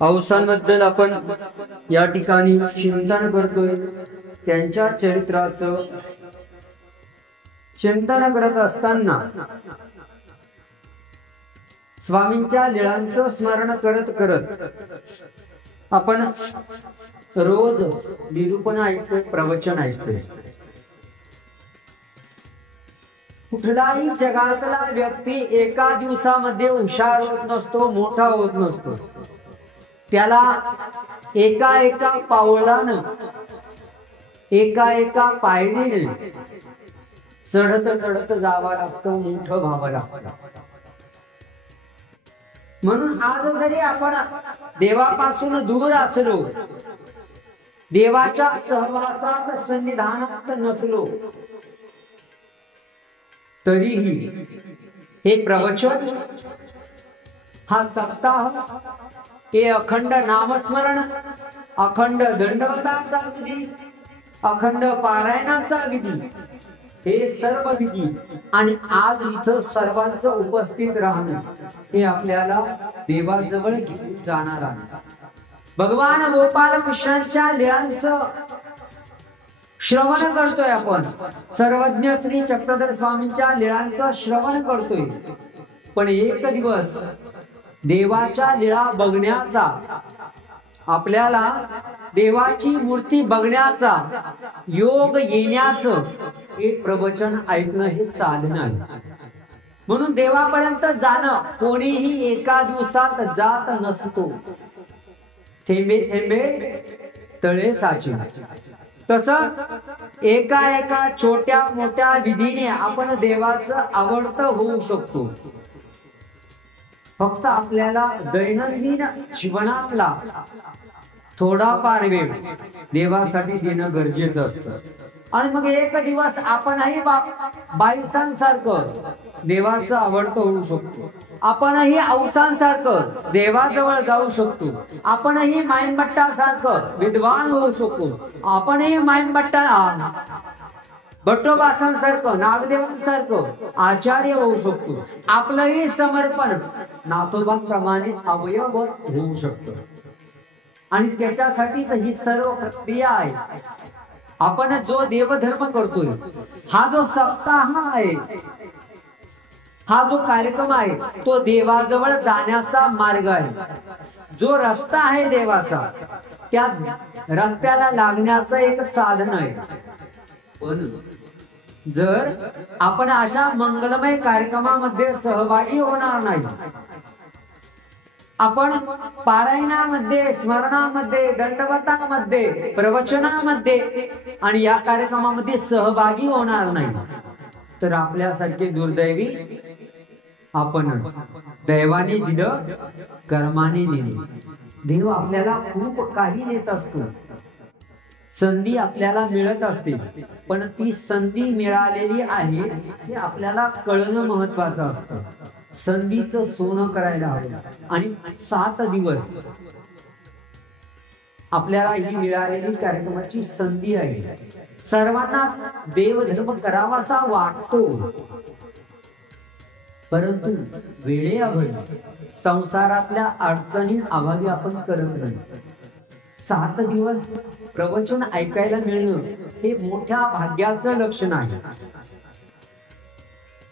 औसांबद्दल आपण या ठिकाणी चिंतन करतोय। त्यांच्या चरित्राचं चिंतन करत असताना स्वामींच्या लीळांचं स्मरण करत करत आपण रोज निरूपण ऐकतोय, प्रवचन ऐकतोय। कुठलाही जगातला व्यक्ती एका दिवसामध्ये हुशार होत नसतो, मोठा होत नसतो। त्याला एका एका पावलानं, एका एका पायरीने चढत चढत जावं लागतं, मोठं व्हावं लागतं। म्हणून आज जरी आपण देवापासून दूर असलो, देवाच्या सहवासात सन्निधानात नसलो, तरीही हे प्रवचन, हा सप्ताह, हे अखंड नामस्मरण, अखंड दंडवताचा विधी, अखंड पारायणाचा विधी, हे सर्व विधी आणि आज इथं सर्वांचं उपस्थित राहणं हे आपल्याला देवाजवळ घेऊन जाणार आहे। भगवान गोपाल कृष्णांच्या लीळांचं श्रवण करतोय आपण, सर्वज्ञ श्री चक्रधर स्वामींच्या लीळांचं श्रवण करतोय। पण एक दिवस देवाच्या लीळा बघण्याचा, आपल्याला देवाची मूर्ती बघण्याचा योग येण्याचं एक प्रवचन ऐकणं हे साधन आहे। म्हणून देवापर्यंत जाणं कोणीही एका दिवसात जात नसतो। थेंबे थेंबे तळे साचे, तसं एका एका छोट्या मोठ्या विधीने आपण देवाचं आवडतं होऊ शकतो। फक्त आपल्याला दैनंदिन जीवनातला थोडाफार वेळ देवासाठी देणं गरजेचं असतं। आणि मग एक दिवस आपणही बाईसांसारखं देवाचं आवडतं होऊ शकतो। आपणही औसांसारखं देवाजवळ जाऊ शकतो। आपणही माईंभट्टासारखं विद्वान होऊ शकतो। आपणही भट्टोबासांसारखं, नागदेवांसारखं आचार्य होऊ शकतो। आपलंही समर्पण नाथोबांप्रमाणे अवयव होऊ शकतं। आणि त्याच्यासाठी ही सर्व प्रक्रिया आहे। आपण जो देवधर्म करतोय, हा जो सप्ताह आहे, हा जो कार्यक्रम आहे, तो देवाजवळ जाण्याचा मार्ग आहे। जो रस्ता आहे देवाचा, त्या रस्त्याला लागण्याचं एक साधन आहे। पण जर आपण अशा मंगलमय कार्यक्रमामध्ये सहभागी होणार नाही, आपण पारायणामध्ये, स्मरणामध्ये, दंडवतामध्ये, प्रवचनामध्ये आणि या कार्यक्रमामध्ये सहभागी होणार नाही, तर आपल्यासारखे दुर्दैवी आपण दैवाने दिलं, कर्माने दिले। देव आपल्याला खूप काही देत असतो, संधी आपल्याला मिळत असते, पण ती संधी मिळालेली आहे हे आपल्याला कळणं महत्वाचं असतं। संधीचं सोनं करायला हवं। आणि 7 दिवस आपल्याला ही मिळालेली कार्यक्रमाची संधी आहे। सर्वांना देवधर्म करावासा वाटतो, परंतु वेळेअभावी, संसारातल्या अडचणी अभावी आपण करत नाही। 7 दिवस प्रवचन ऐकायला मिळणं हे मोठ्या भाग्याचं लक्षण आहे।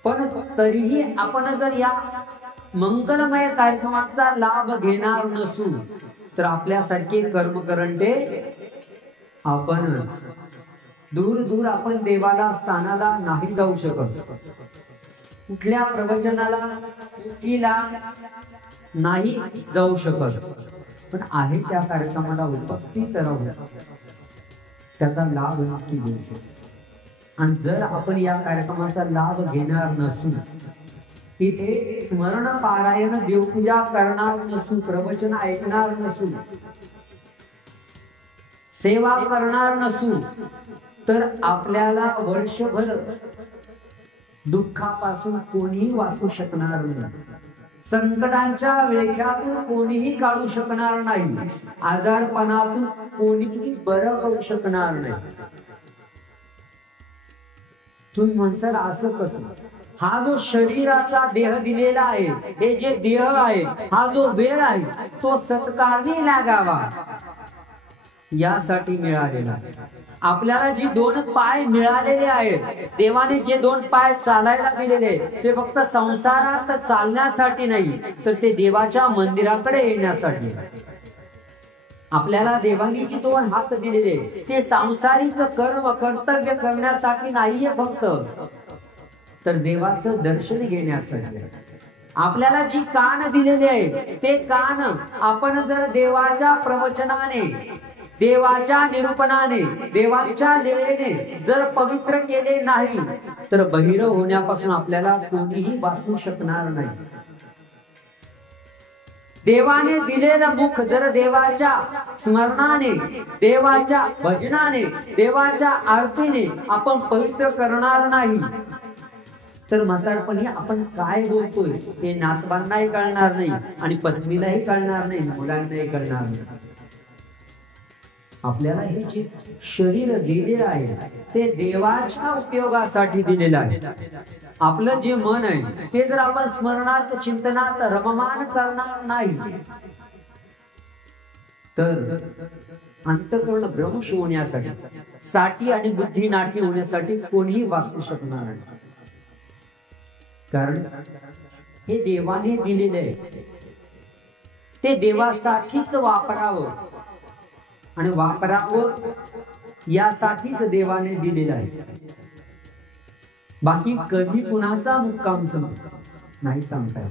पण तरीही आपण जर या मंगलमय कार्यक्रमाचा लाभ घेणार नसू, तर आपल्यासारखे कर्मकरंडे आपण दूर दूर आपण देवाला स्थानाला नाही जाऊ शकत। कुठल्या प्रवचनाला, मुक्तीला नाही जाऊ शकत, पण आहे त्या कार्यक्रमाला उपस्थित राहून त्याचा लाभ नक्की घेऊ शकतो। आणि जर आपण या कार्यक्रमाचा लाभ घेणार नसू, इथे स्मरण, पारायण, देवपूजा करणार नसू, प्रवचन ऐकणार नसू, सेवा करणार नसू, तर आपल्याला वर्षभर दुःखापासून कोणीही वाचू शकणार नाही। संकटांच्या वेळातून कोणीही काढू शकणार नाही। आजारपणातून कोणीही बरं करू शकणार नाही। तुम्ही म्हणसाल असं कसं? हा जो शरीराचा देह दिलेला आहे, हे जे देह आहे, हा जो वेळ आहे, तो सत्कारणी लागावा यासाठी मिळालेला आहे. आपल्याला जी 2 पाय मिळालेले आहेत, देवाने जे 2 पाय चालायला दिलेले, ते फक्त संसारात चालण्यासाठी नाही, तर ते देवाच्या मंदिराकडे येण्यासाठी. आपल्याला देवानी जी 2 हात दिलेले, ते सांसारिक कर्म कर्तव्य करण्यासाठी नाहीये फक्त, तर देवाचं दर्शन घेण्यासाठी. आपल्याला जी कान दिलेली आहे, ते कान आपण जर देवाच्या प्रवचनाने, देवाच्या निरूपणाने, देवाच्या लीलेने जर पवित्र केले नाही, तर बहिर होण्यापासून आपल्याला कोणीही वाचू शकणार नाही. देवाने दिलेलं मुख जर देवाच्या स्मरणाने, देवाच्या भजनाने, देवाच्या आरतीने आपण पवित्र करणार नाही, तर म्हातारपणी आपण काय बोलतोय हे नातवांनाही कळणार नाही आणि पत्नीलाही कळणार नाही, मुलांनाही कळणार नाही. आपल्याला हे जे शरीर दिलेलं आहे, ते देवाच्या उपयोगासाठी दिलेलं आहे. आपलं जे मन आहे, ते जर आपण स्मरणात, चिंतनात रममान करणार नाही, तर अंतःकरण भ्रंश होण्यासाठी, साठी आणि बुद्धी नाठी होण्यासाठी कोणीही वाचू शकणार नाही. कारण हे देवाने दिलेले आहे, ते देवासाठीच वापरावं आणि वापरावं यासाठीच देवाने दिलेलं आहे. बाकी कधी कुणाचा मुक्काम नाही सांगता येत.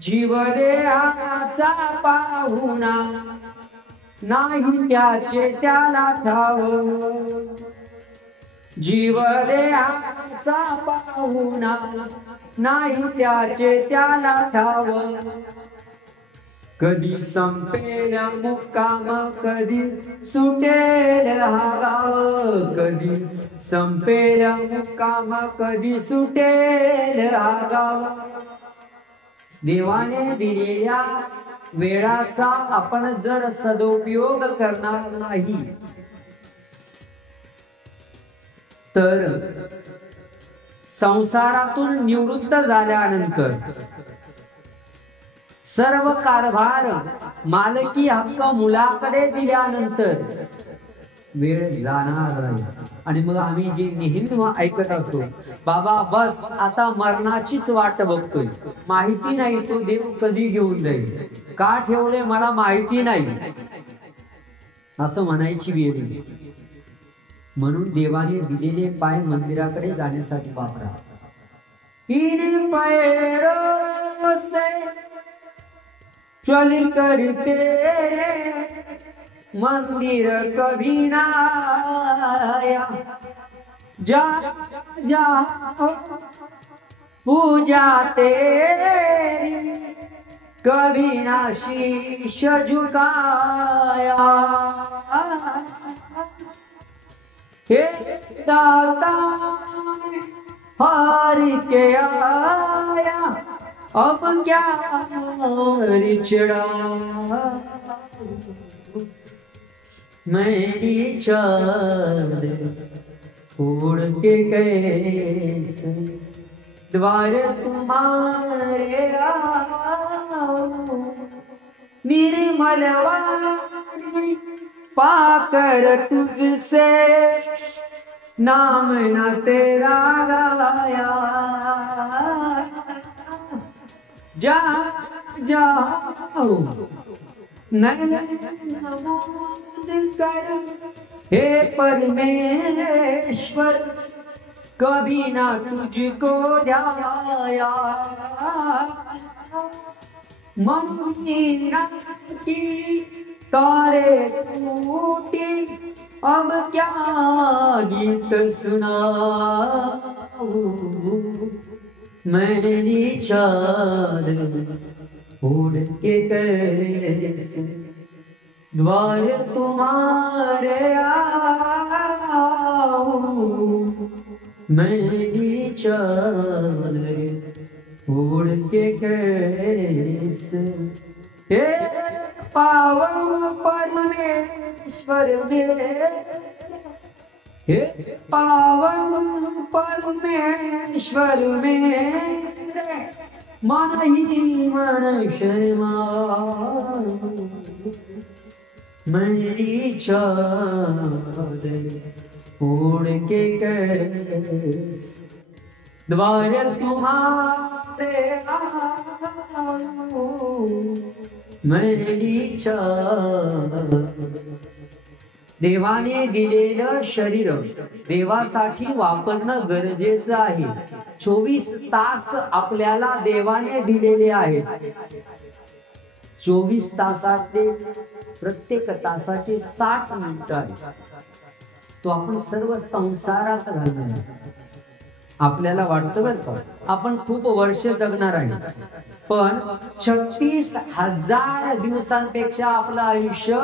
जीव देहाचा पाहुणा नाही त्याचे त्याला ठाव, जीव देहाचा पाहुणा नाही त्याचे त्याला ठाव. कधी संपेल मुक्काम, कधी सुटेल हा गाव, कधी संपेल मुक्काम, कधी सुटेल हा गाव. देवाने दिलेल्या वेळाचा आपण जर सदुपयोग करणार नाही, तर संसारातून निवृत्त झाल्यानंतर सर्व कारभार मालकी हक्क मुलाकडे दिल्यानंतर वेळ जाणार नाही. आणि मग आम्ही जे नेहमी ऐकत असतो, बाबा बस आता मरणाचीच वाट बघतोय, माहिती नाही तो देव कधी घेऊन जाईल, का ठेवले मला माहिती नाही, असं म्हणायची वेळ. म्हणून देवाने दिलेले पाय मंदिराकडे जाण्यासाठी वापरा. इन पैरों से चल करते मंदिर कभी ना आया, जा जा पूजा तेरी कभी ना शीश झुकाया. हे दाता हार के आया, अब क्या रिचड़ा मेरी चाँद उड़ के कैसे द्वार तुम्हारे आओ. निर्मल वाणी पाकर तुझसे नाम न तेरा गाया, जा जाओ नैन कर हे परमेश्वर, कभी ना तुझको ध्याया. ममीना की तारे टूटी, अब क्या गीत सुनाऊं, मेरी चाँद उड़ के कैसे द्वार तुम्हारे आओ. मेरी चाँद उड़ के कैसे हे पावन परमेश्वर मेरे, हे पावन परमेश्वर मेरे मन ही मन शर्मा मेरी चादर ओढ़ के कर द्वार तुम्हारे आओ मेरी चादर। देवाने दिलेलं शरीर देवासाठी वापरणं गरजेचं आहे। 24 तास आपल्याला देवाने दिलेले आहेत। 24 तासाचे प्रत्येक तासाचे 60 मिनिटं आहेत। तो आपण सर्व संसारात घालणार। आपल्याला वाटतं बरं का आपण खूप वर्ष जगणार आहे, पण 36,000 दिवसांपेक्षा आपलं आयुष्य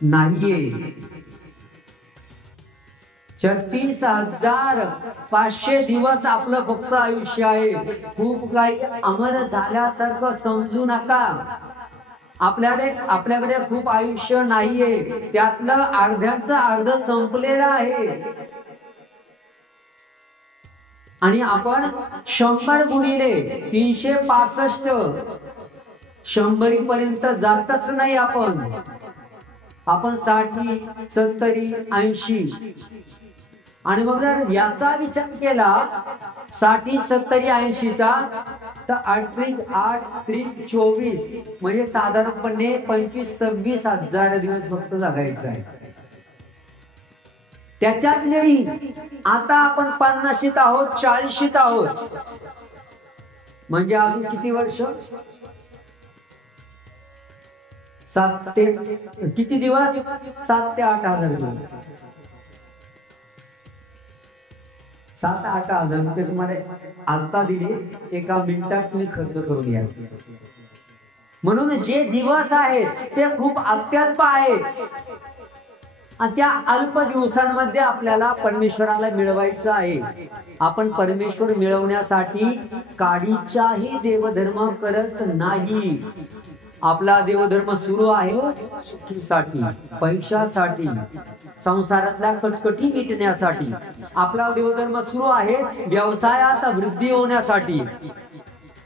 नाहीये। 36,500 दिवस आपलं फक्त आयुष्य आहे। खूप काही अमर झाल्यासारखं समजू नका। आपल्याकडे खूप आयुष्य नाहीये, त्यातलं अर्ध्याचं अर्ध संपलेलं आहे आणि आपण 100 गुणिले 365 100 पर्यंत जातच नाही। आपण 60, 70, 80 आणि मग जर याचा विचार केला 60, 70, 80 चा तर 8 त्रिक 24 म्हणजे साधारणपणे 25-26 हजार दिवस फक्त जगायचं आहे। त्याच्यातलेही आता आपण 50शीत आहोत, 40शीत आहोत, म्हणजे अजून किती वर्ष? 7 ते किती दिवस? 7 ते 8 हजार दिवस। 7-8 हजार रुपये तुम्हाला आता दिले, एका मिनिटात तुम्ही खर्च करून या। म्हणून जे दिवस आहेत ते खूप अत्यल्प आहेत आणि त्या अल्प दिवसांमध्ये आपल्याला परमेश्वराला मिळवायचं आहे। आपण परमेश्वर मिळवण्यासाठी काडीचाही देवधर्म करत नाही। आपला देवधर्म सुरू आहे सुखीसाठी, पैशासाठी, संसारातल्या कटकटी मिटण्यासाठी। आपला देवधर्म सुरू आहे व्यवसायात वृद्धी होण्यासाठी।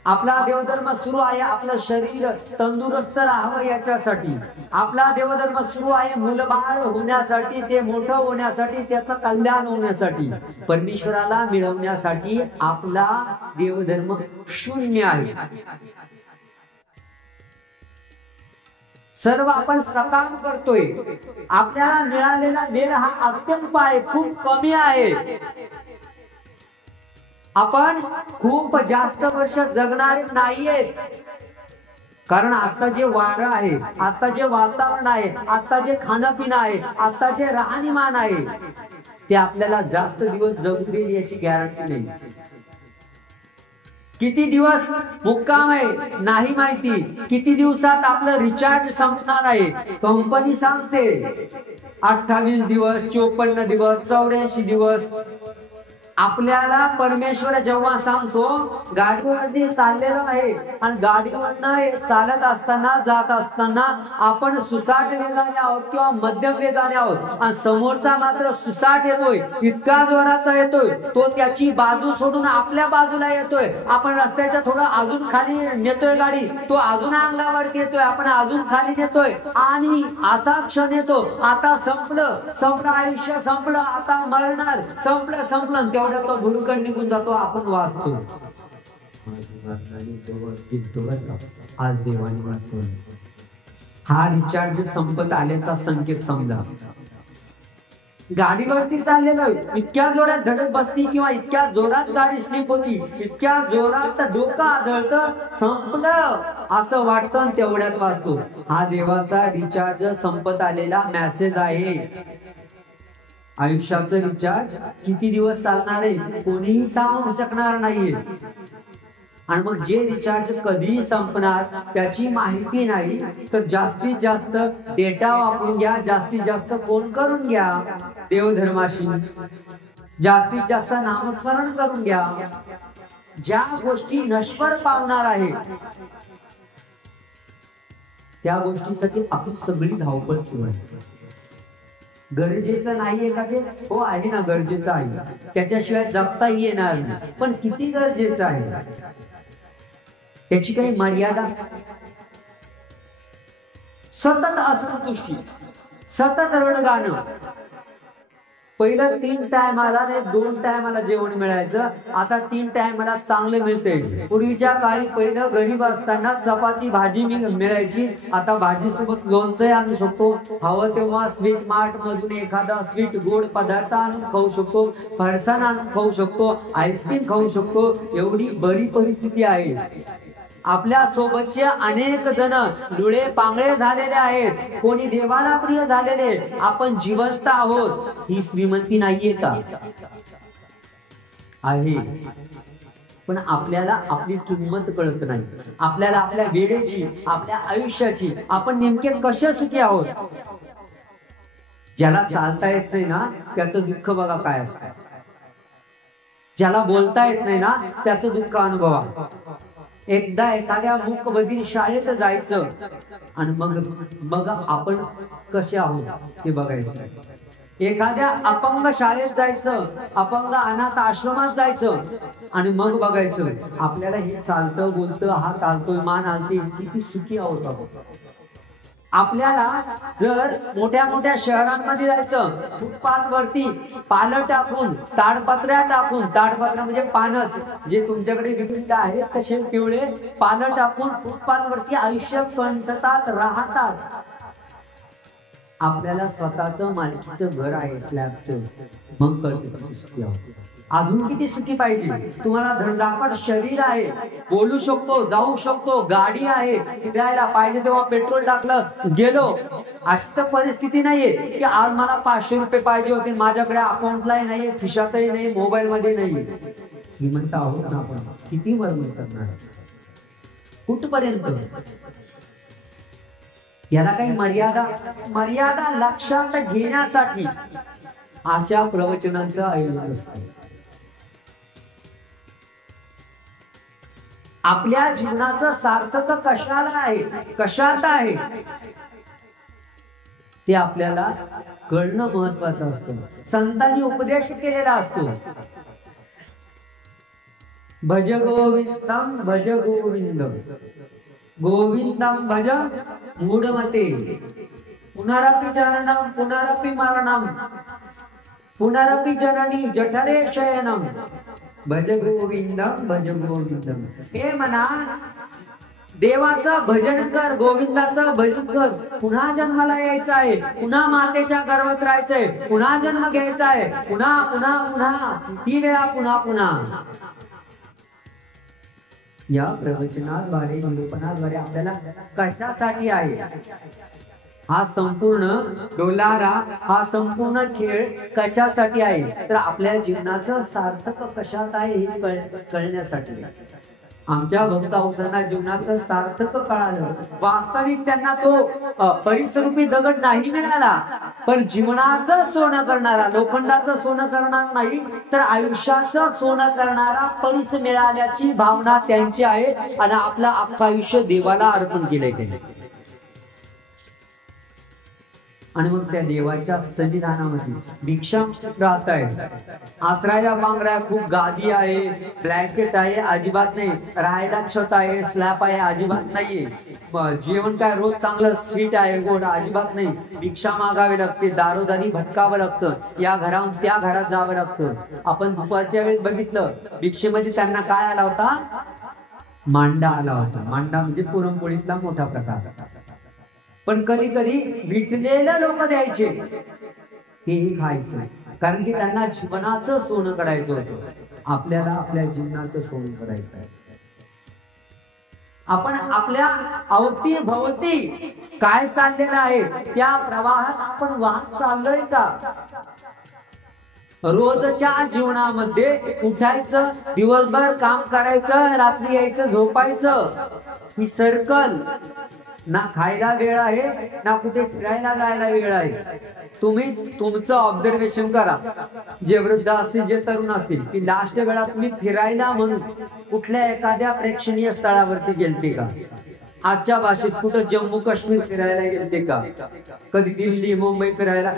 आपला देवधर्म सुरू आहे आपलं शरीर तंदुरुस्त राहावं याच्यासाठी। आपला देवधर्म सुरू आहे मुलबाळ होण्यासाठी, ते मोठं होण्यासाठी, त्याचं कल्याण होण्यासाठी। परमेश्वराला मिळवण्यासाठी आपला देवधर्म शून्य आहे। सर्व आपण सकाम करतोय, आपल्याला मिळालेला वेळ हा अत्यल्प आहे, खूप कमी आहे। आपण खूप जास्त वर्ष जगणार नाहीयेत, कारण आता जे वारं आहे, आता जे वातावरण आहे, आता जे खाणं पिणं आहे, आता जे राहणीमान आहे, ते आपल्याला जास्त दिवस जगू देईल याची गॅरंटी नाही। किती दिवस मुक्काम आहे नाही माहिती, किती दिवसात आपलं रिचार्ज संपणार आहे कंपनी सांगते। 28 दिवस, 54 दिवस, 84 दिवस। आपल्याला परमेश्वर जेव्हा सांगतो गाडीवरती चाललेलो आहे आणि गाडीवरनं चालत असताना जात असताना आपण सुसाट वेगाने आहोत किंवा मध्यम वेगाने आहोत आणि समोरचा मात्र सुसाट येतोय, इतका जोराचा येतोय, तो त्याची बाजू सोडून आपल्या बाजूला येतोय। आपण रस्त्याच्या थोडं अजून खाली नेतोय गाडी, तो अजून अंगावरती येतोय, आपण अजून खाली नेतोय आणि असा क्षण येतो आता संपलं आयुष्य संपलं, आता मरणार, संपलं तेवढ्या तो भुडकन निघून जातो, आपण वाचतो। आज देवाने वाचवलं, हा रिचार्ज संपत आल्याचा संकेत समजा। गाडीवरती चाललेलो इतक्या जोरात धडक बसती किंवा इतक्या जोरात गाडी स्लिप होती, इतक्या जोरात डोकं आदळतं, संपलं असं वाटतं, तेवढ्यात वाचतो। हा देवाचा रिचार्ज संपत आलेला मेसेज आहे। आयुष्याचं रिचार्ज किती दिवस चालणार आहे कोणीही सांगू शकणार नाहीये। आणि मग जे रिचार्ज कधी संपणार त्याची माहिती नाही, तर जास्तीत जास्त डेटा वापरून घ्या, जास्तीत जास्त फोन करून घ्या देवधर्माशी, जास्तीत जास्त नामस्मरण करून घ्या। ज्या गोष्टी नश्वर पावणार आहे त्या गोष्टीसाठी आपली सगळी धावपळ सुरू आहे। गरजेचं नाहीये का ते? हो आहे ना, गरजेचं आहे, त्याच्याशिवाय जगता येणार नाही. पण किती गरजेचं आहे त्याची काही मर्यादा? सतत असंतुष्टी, सतत रडगाणं. पहिलं 3 टायमाला नाही 2 टायमाला जेवण मिळायचं, आता 3 टायमाला चांगलं मिळतंय. पूर्वीच्या काळी पहिलं गरीब असताना चपाती भाजी मिळायची, आता भाजी सोबत लोणचं आणू शकतो, हवं तेव्हा स्वीट मार्ट मधून एखादा स्वीट गोड पदार्थ आणून खाऊ शकतो, फरसाण आणून खाऊ शकतो, आईस्क्रीम खाऊ शकतो. एवढी बरी परिस्थिती आहे. आपल्या सोबतचे अनेक जण डोळे पांगळे झालेले आहेत, कोणी देवाला प्रिय झालेले. आपण जिवंत आहोत. ही श्रीमंती नाहीये का? आहे. पण आपल्याला आपली किंमत कळत नाही. आपल्याला आपल्या वेळेची, आपल्या आयुष्याची, आपण नेमके कसे सुखी आहोत. ज्याला चालता येत नाही ना त्याचं दुःख बघा काय असतं. ज्याला बोलता येत नाही ना त्याचं दुःख अनुभवा. एकदा एखाद्या मूकबधीर शाळेत जायचं आणि मग आपण कसे आहोत ते बघायचं. एखाद्या अपंग शाळेत जायचं, अपंग अनाथ आश्रमात जायचं आणि मग बघायचं आपल्याला हे चालतं बोलतं, हा चालतोय, मान हलते, किती सुखी आहोत आपण. आपल्याला जर मोठ्या मोठ्या शहरांमध्ये जायचं, फुटपाथ वरती पालं टाकून, ताडपत्र्या टाकून, ताडपत्र म्हणजे पानच, जे तुमच्याकडे विविध आहेत तसे पिवळे पानं टाकून फुटपाथ वरती आयुष्य कंठतात राहतात. आपल्याला स्वतःचं मालकीचं घर आहे स्लॅबचं, मग कळतं सुखी आहोत. अजून किती सुखी पाहिजे? तुम्हाला धडधाकट शरीर आहे, बोलू शकतो, जाऊ शकतो, गाडी आहे, फिरायला पाहिजे तेव्हा पेट्रोल टाकलं गेलो. अशी परिस्थिती नाहीये की आज मला 500 रुपये पाहिजे होते, माझ्याकडे अकाउंटलाही नाहीये, खिशातही नाही, मोबाईल मध्ये नाहीये. श्रीमंत आहोत ना आपण, किती वर्णन करणार, कुठपर्यंत? याला काही मर्यादा लक्षात घेण्यासाठी अशा प्रवचनांचं आयोजन असतं. आपल्या जीवनाचं सार्थक कशाला आहे, कशात आहे ते आपल्याला कळणं महत्वाचं असतं. संतांनी उपदेश केलेला असतो. भज गोविंदम भज गोविंदम, गोविंदम भज मूढमते, पुनरपि जननम पुनरपि मरणम, पुनरपि जननी जठरे शयनम, भज गोविंदम भज गोविंदम. हे म्हणा देवाचं भजन कर, गोविंदाचं भजन कर. पुन्हा जन्माला यायचं आहे, पुन्हा मातेच्या गर्भात राहायचंय, पुन्हा जन्म घ्यायचा आहे, पुन्हा पुन्हा पुन्हा, किती वेळा पुन्हा पुन्हा. या प्रवचनाद्वारे, निरूपणाद्वारे आपल्याला कशासाठी आहे हा संपूर्ण डोलारा, हा संपूर्ण खेळ कशासाठी आहे, तर आपल्या जीवनाचं सार्थक कशात आहे हे कळण्यासाठी. आमच्या भक्तांना जीवनाचं सार्थक कळालं. वास्तविक त्यांना तो परिसरूपी दगड नाही मिळाला, पण जीवनाचं सोनं करणारा, लोखंडाचं सोनं करणार नाही तर आयुष्याचं सोनं करणारा परिस मिळाल्याची भावना त्यांची आहे आणि आपलं अख्खं आयुष्य देवाला अर्पण केलंय त्यांनी. आणि मग त्या देवाच्या सन्निधानामध्ये भिक्षा राहत आहे. आसराया पांघराया खूप, गादी आहे, ब्लँकेट आहे, अजिबात नाही. राहायला छत आहे, स्लॅब आहे, अजिबात नाहीये. जेवण काय रोज चांगलं स्वीट आहे, गोड, अजिबात नाही. भिक्षा मागावी लागते, दारोदारी भटकावं लागतं, या घराहून त्या घरात जावं लागतं. आपण दुपारच्या वेळेस बघितलं भिक्षेमध्ये त्यांना काय आला होता, मांडा आला होता. मांडा म्हणजे पुरणपोळीतला मोठा प्रकार. पण कधी कधी विटलेलं लोक द्यायचे, हेही खायचं, कारण की त्यांना जीवनाचं सोनं करायचं होतं. आपल्याला आपल्या जीवनाचं सोनं करायचं आहे. आपण आपल्या अवती भवती काय चाललेलं आहे त्या प्रवाहात आपण वाहत चाललोय का? रोजच्या जीवनामध्ये उठायचं, दिवसभर काम करायचं, रात्री यायचं, झोपायचं, ही सर्कल. ना खायला वेळ आहे, ना कुठे फिरायला जायला वेळ आहे. तुम्ही तुमचं ऑब्झर्वेशन करा, जे वृद्ध असतील, जे तरुण असतील, की लास्ट वेळा तुम्ही फिरायला म्हणून कुठल्या एखाद्या प्रेक्षणीय स्थळावरती गेलते का? आजच्या भाषेत कुठं जम्मू काश्मीर फिरायला गेलते का? कधी दिल्ली मुंबई फिरायला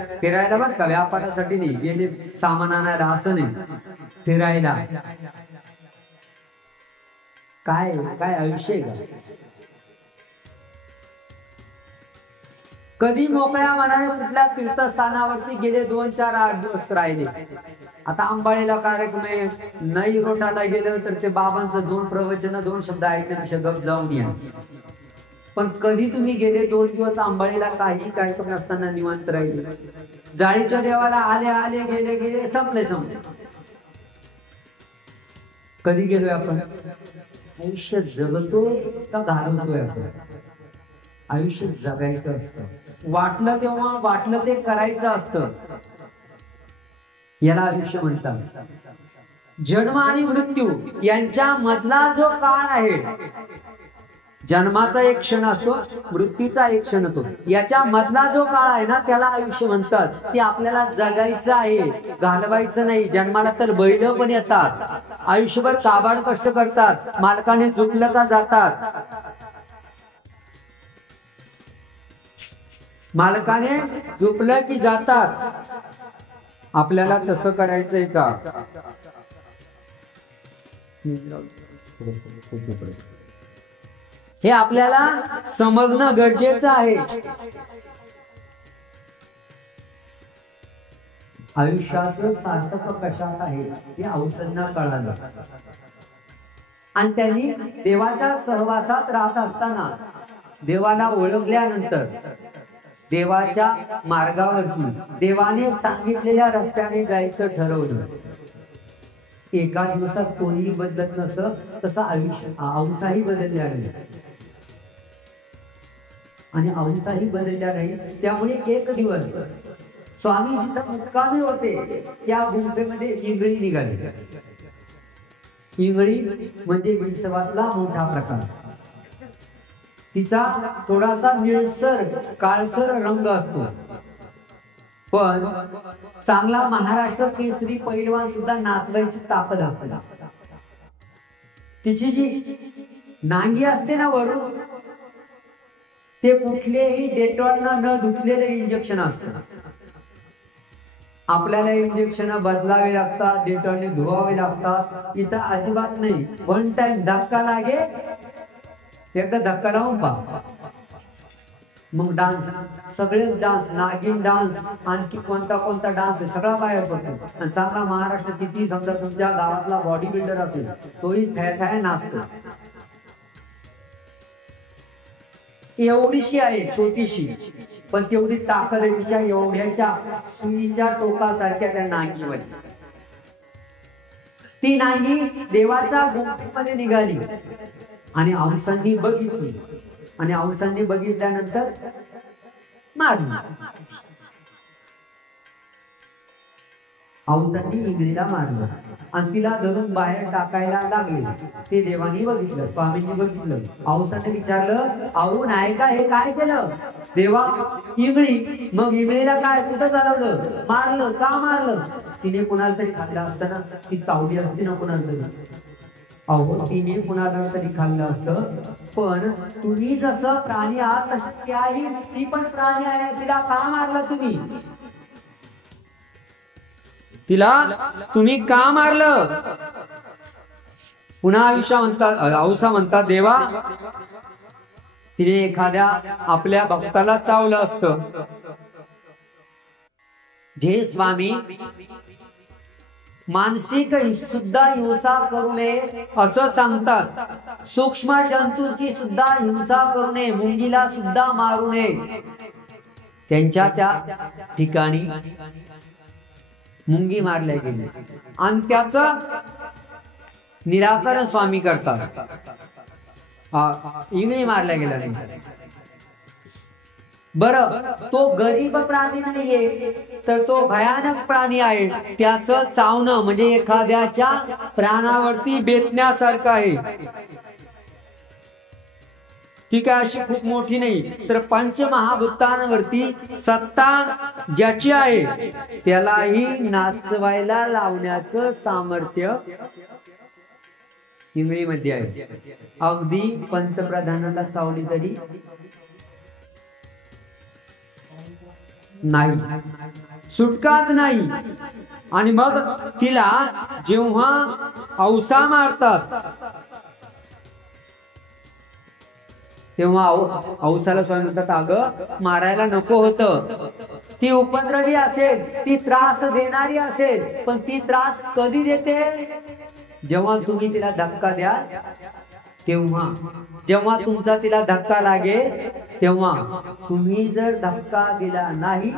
बरं का, व्यापारासाठी नाही गेले, सामान आणायला असं नाही, फिरायला. काय काय आयुष्य आहे का? कधी मोकळ्या मनाने कुठल्या तीर्थस्थानावरती गेले, 2-4-8 दिवस राहिले. आता अंबाळीला कार्यक्रम आहे, नई रोटाला गेलं तर ते बाबांचं 2 प्रवचन 2 शब्द ऐकण्यापेक्षा गप जाऊन या. पण कधी तुम्ही गेले 2 दिवस अंबाळीला, काही कार्यक्रम नसताना निवांत राहिले? जाळीच्या देवाला आले गेले संपले. कधी गेलोय आपण? आयुष्य जगतो का घालवतोय आपण? आयुष्य जगायचं असतं, वाटलं तेव्हा वाटलं ते करायचं असतं. याला आयुष्य म्हणतात. जन्म आणि मृत्यू यांच्या मधला जो काळ आहे, जन्माचा एक क्षण असतो, मृत्यूचा एक क्षण होतो, याच्या मधला जो काळ आहे ना, त्याला आयुष्य म्हणतात. ते आपल्याला जगायचं आहे, घालवायचं नाही. जन्माला तर बैल पण येतात, आयुष्यभर काबाड कष्ट करतात, मालकाने झुकलं का जातात. मालकाने झुकलं की जातात. आपल्याला तसं करायचंय का? हे आपल्याला समजणं गरजेचं आहे. आयुष्याचं सार्थक कशात आहे हे औषधांना कळालं. आणि त्यांनी देवाच्या सहवासात राहत असताना, देवाला ओळखल्यानंतर, देवाच्या मार्गावरती देवाने सांगितलेल्या रस्त्याने जायचं ठरवलं. एका दिवसात कोणीही बदलत नसतं, तसं आयुष्य औसाही बदलल्या नाही आणि औसाही बदलल्या नाही. त्यामुळे एक दिवस स्वामी जिथं मुक्कामी होते त्या गुंफेमध्ये इंगळी निघाली. इंगळी म्हणजे विंचवातला मोठा प्रकार. तिचा थोडासा निळसर काळसर रंग असतो, पण चांगला महाराष्ट्र केसरी पैलवान सुद्धा नाचवायची ताकद असते. तिची जी नांगी असते ना वरून, ते कुठलेही डेटॉलना न धुतलेले इंजेक्शन असतं. आपल्याला इंजेक्शन बदलावे लागतात, डेटॉलने धुवावे लागतात. इथं अजिबात नाही. 1 टाइम धक्का लागे, एकदा धक्का लावून पहा, मग डान्स, सगळेच डान्स, नागिन डान्स, आणखी कोणता डान्स सगळा बाहेर पडतो. आणि चांगला महाराष्ट्र किती समजा तुमच्या गावातला बॉडी बिल्डर असेल, तोही थया नाचतो. एवढीशी आहे, छोटीशी, पण तेवढी ताकद आहे तिच्या एवढ्याच्या सुईच्या टोकासारख्या त्या नांगीवर. ती नांगी देवाच्या गुंफेमध्ये निघाली आणि औसांनी बघितली. आणि औसांनी बघितल्यानंतर मारली. औसांनी इंगळीला मारलं आणि तिला धरून बाहेर टाकायला लागले. ते देवानी बघितलं, स्वामींनी बघितलं. औसाने विचारलं, औ नाही का, हे काय केलं? देवा, इंगळी. मग इंगळीला काय, कुठं चालवलं, मारलं? का मारलं? तिने कुणाला तरी खाल्लं असतं ना, ती चावली असती ना कुणाला तरी. अहो, तिने कुणाला तरी खाल्लं असतं. पण तुम्ही जसं प्राणी आहात तशी त्याही, ती पण प्राणी आहे, तिला का मारलं तुम्ही? तिला तुम्ही का मारलं? पुन्हा आयुष्य म्हणतात, औसा म्हणतात, देवा, तिने एखाद्या आपल्या भक्ताला चावलं असतं. जे स्वामी मानसिक सुद्धा हिंसा करू नये असं सांगतात. सूक्ष्म जंतूंची सुद्धा हिंसा करू नये, मुंगीला सुद्धा मारू नये. त्यांच्या त्या ठिकाणी मुंगी मारल्या गेली आणि त्याचं निराकरण स्वामी करतात. इंगळी मारल्या गेला नाही. बरं, तो गरीब प्राणी नाहीये, तर तो भयानक प्राणी आहे. त्याचं चावणं म्हणजे एखाद्याच्या प्राणावरती बेतण्यासारखं आहे. ठीक आहे, अशी खूप मोठी नाही, तर पंचमहाभूतांवरती सत्ता ज्याची आहे त्यालाही नाचवायला लावण्याचं सामर्थ्य इंगळीमध्ये आहे. अगदी पंतप्रधानाला चावली तरी नाही, सुटकाच नाही. आणि मग तिला जेव्हा औसा मारतात तेव्हा औसाला स्वामी म्हणतात, अगं मारायला नको होतं, ती उपद्रवी असेल, ती त्रास देणारी असेल, पण ती त्रास कधी देते? जेव्हा तुम्ही तिला धक्का द्या तेव्हा, जेव्हा तुमचा तिला धक्का लागेल तेव्हा. तुम्ही जर धक्का दिला नाही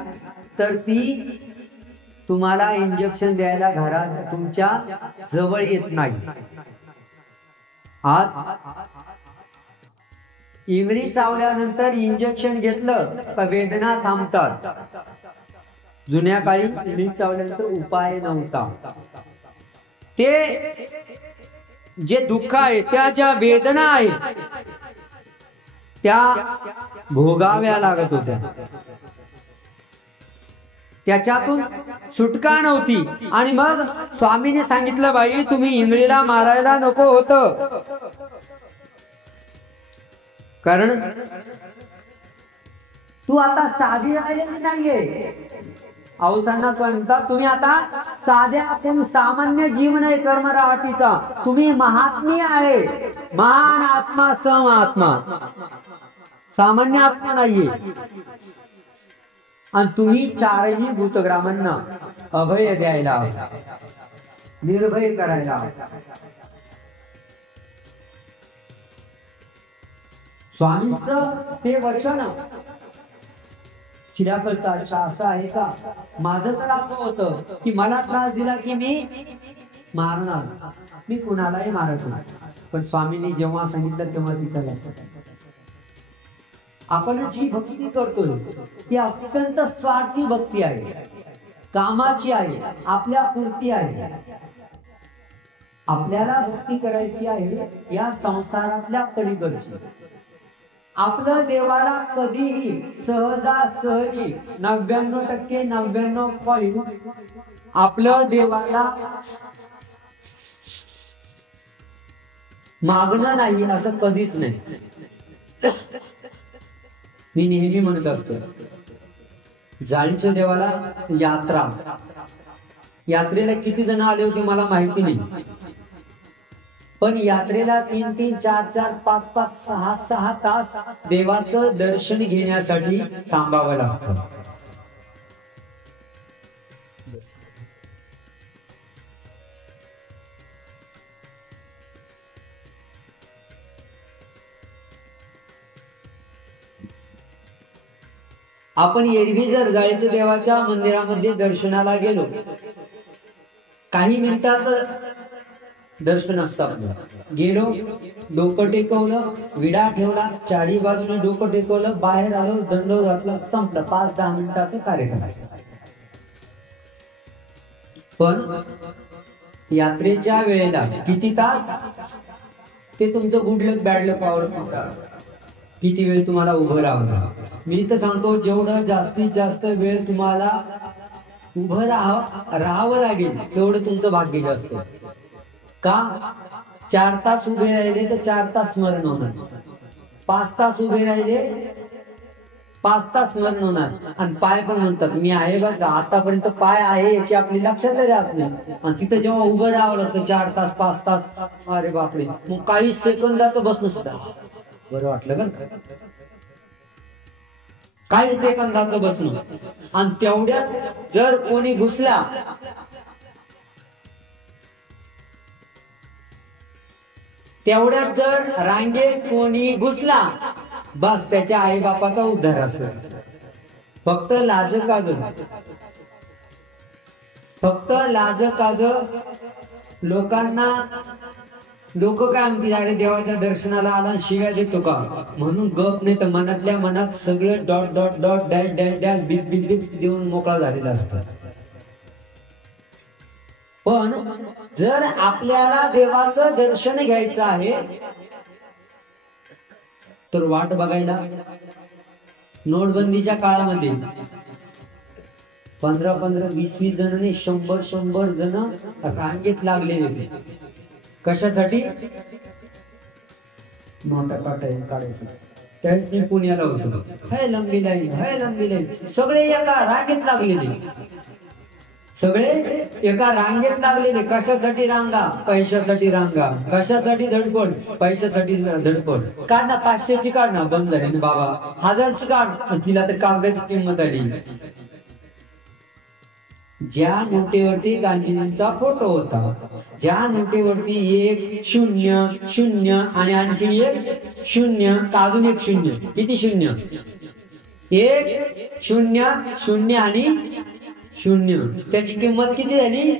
तर ती तुम्हाला इंजेक्शन द्यायला घरात तुमच्या जवळ येत नाही. आज इंगळी चावल्यानंतर इंजेक्शन घेतलं का वेदना थांबतात. जुन्या काळी इंगळी चावल्यानंतर उपाय नव्हता. ते जे दुःख आहे, त्या ज्या वेदना आहेत त्या भोगाव्या लागत होत्या, त्याच्यातून सुटका नव्हती. आणि मग स्वामीने सांगितलं, बाई तुम्ही इंगळीला मारायला नको होतं, कारण तू आता साधी राहिलेली नाहीये. औसांना म्हणतात, तुम्ही आता साध्या सामान्य जीवन आहे कर्मराटीचा, तुम्ही महात्मी आहे, महान आत्मा, सम आत्मा, सामान्य आत्मा नाहीये. आणि तुम्ही चारही भूतग्रामांना अभय द्यायला हवं, निर्भय करायला हवं. स्वामींचं ते वचन तिला कळतं, अच्छा असं आहे का. माझं तर असं होतं की मला त्रास दिला की मी मारणार, मी कुणालाही मारत नाही. पण स्वामींनी जेव्हा सांगितलं तेव्हा तिच्या लक्षात आपण जी भक्ती करतोय ती अत्यंत स्वार्थी भक्ती आहे, कामाची आहे, आपल्या पुरती आहे. आपल्याला भक्ती करायची आहे या संसारातल्या पलीकडची. आपलं देवाला कधीही सहजासहजी 99% 99% आपलं देवाला मागणं नाही असं कधीच नाही. मी नेहमी म्हणत असतो, जाळीच्या देवाला यात्रा, यात्रेला किती जण आले होते मला माहिती नाही, पण यात्रेला 3-3, 4-4, 5-5, 6-6 तास देवाचं दर्शन घेण्यासाठी थांबावं लागतं. आपण एरवी जर जायचं देवाच्या मंदिरामध्ये दर्शनाला गेलो, काही मिनिटाचं दर्शन असतं आपलं. गेलो, डोकं टेकवलं, विडा ठेवला, चारी बाजूने डोकं टेकवलं, बाहेर आलो, दंड घातला, संपलं. 5-10 मिनिटाचा कार्यक्रम. पण यात्रेच्या वेळेला किती तास ते तुमचं गुड लक बॅड लक पावर किती वेळ तुम्हाला उभं राहावं. मी तर सांगतो, जेवढं जास्तीत जास्त वेळ तुम्हाला उभं राहावं लागेल तेवढं तुमचं भाग्य जास्त. का? 4 तास उभे राहिले तर 4 तास स्मरण होणार, 5 तास उभे राहिले 5 तास स्मरण होणार. आणि पाय पण म्हणतात, मी आहे बघा आतापर्यंत पाय आहे याची आपली लक्षात राहत नाही. आणि तिथं जेव्हा उभं राहावं लागतं 4 तास 5 तास, अरे बापरे, मग काही सेकंदाचं बसणं सुद्धा बरं वाटलं का? काही सेकंदाचं बसणं. आणि तेवढ्यात जर कोणी घुसला, तेवढ्यात जर रांगेत कोणी घुसला, बस त्याच्या आई बापाचा उद्धार असतो. फक्त लाज काज, फक्त लाज काज. लोकांना लोक काय म्हणतील, अरे देवाच्या दर्शनाला आला शिव्या देतो का म्हणून गप, नाही तर मनातल्या मनात सगळं dot dot dot dash dash dash beep beep beep देऊन मोकळा झालेला असतो. पण जर आपल्याला देवाचं दर्शन घ्यायचं आहे तर वाट बघायला. नोटबंदीच्या काळामध्ये 15-15, 20-20 जण, 100-100 जण रांगेत लागलेले होते. कशासाठी? नोटा काढायचं. त्यावेळेस मी पुण्याला होतो. हाय लंबी लाईन, हाय लंबी लाईन, सगळे एका रांगेत लागलेले, सगळे एका रांगेत लागलेले. कशासाठी रांगा? पैशासाठी रांगा. कशासाठी धडपड? पैशासाठी धडपड. काढ ना, 500ची काढ ना. बंद झाली ना बाबा, 1000ची काढ. तिला तर कागदाची किंमत आली. ज्या नोटेवरती गांधीजींचा फोटो होता, ज्या नोटेवरती 1 0 0 आणि आणखी 1 0, अजून 1 0, किती शून्य? 1 0 0 आणि 0. त्याची किंमत किती झाली?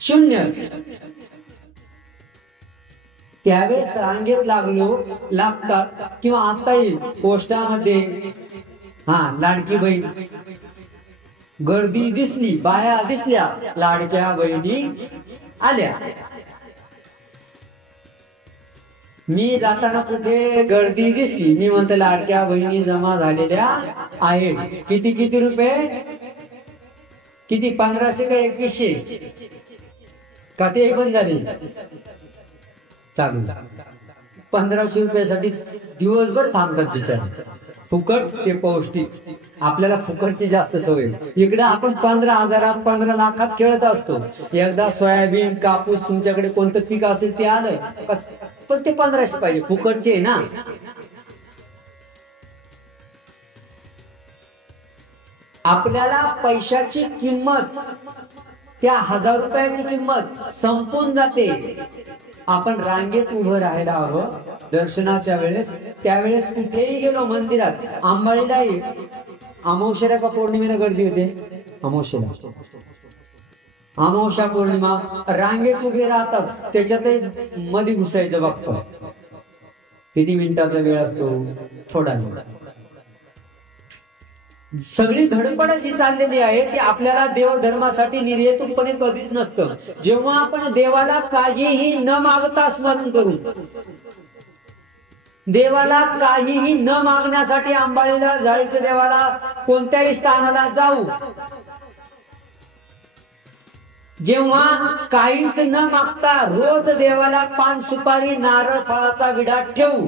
0. त्यावेळेस रांगेत लागतात. किंवा आता येईल पोस्टामध्ये, लाडकी बहीण, गर्दी दिसली, बाया दिसल्या, लाडक्या बहिणी आल्या. मी जाताना कुठे गर्दी दिसली, मी म्हणतो लाडक्या बहिणी जमा झालेल्या आहेत. किती रुपये? किती? 1500 का 2100? का ते पण झाले? चालू 1500 रुपयासाठी दिवसभर थांबतात. तिच्या फुकट ते पौष्टिक. आपल्याला फुकटची जास्त सवय. इकडे आपण 15,000 15 लाखात खेळत असतो. एकदा सोयाबीन, कापूस, तुमच्याकडे कोणतं पीक असेल ते आलं, पण ते 1500 पाहिजे, फुकटचे ना. आपल्याला पैशाची किंमत, त्या 1000 रुपयाची किंमत संपून जाते. आपण रांगेत उभं राहायला हवं दर्शनाच्या वेळेस. त्यावेळेस कुठेही गेलो, मंदिरात, अंबाळीलाही अमावस्याला का पौर्णिमेला गर्दी होते? अमावस्याला. अमावस्या पौर्णिमा रांगेत उभे राहतात. त्याच्यातही मध्ये घुसायचं बघतो. किती मिनिटाचा वेळ असतो? थोडा वेळ. सगळी धडपड जी चाललेली आहे ती आपल्याला देवधर्मासाठी निर्हेतुकपणे कधीच नसतं. जेव्हा आपण देवाला काहीही न मागता स्मरण करू, देवाला काहीही न मागण्यासाठी अंबाळीला, जाळीच्या देवाला, कोणत्याही स्थानाला जाऊ, जेव्हा काहीच न मागता रोज देवाला पान, सुपारी, नारळ, फळाचा विडा ठेवू.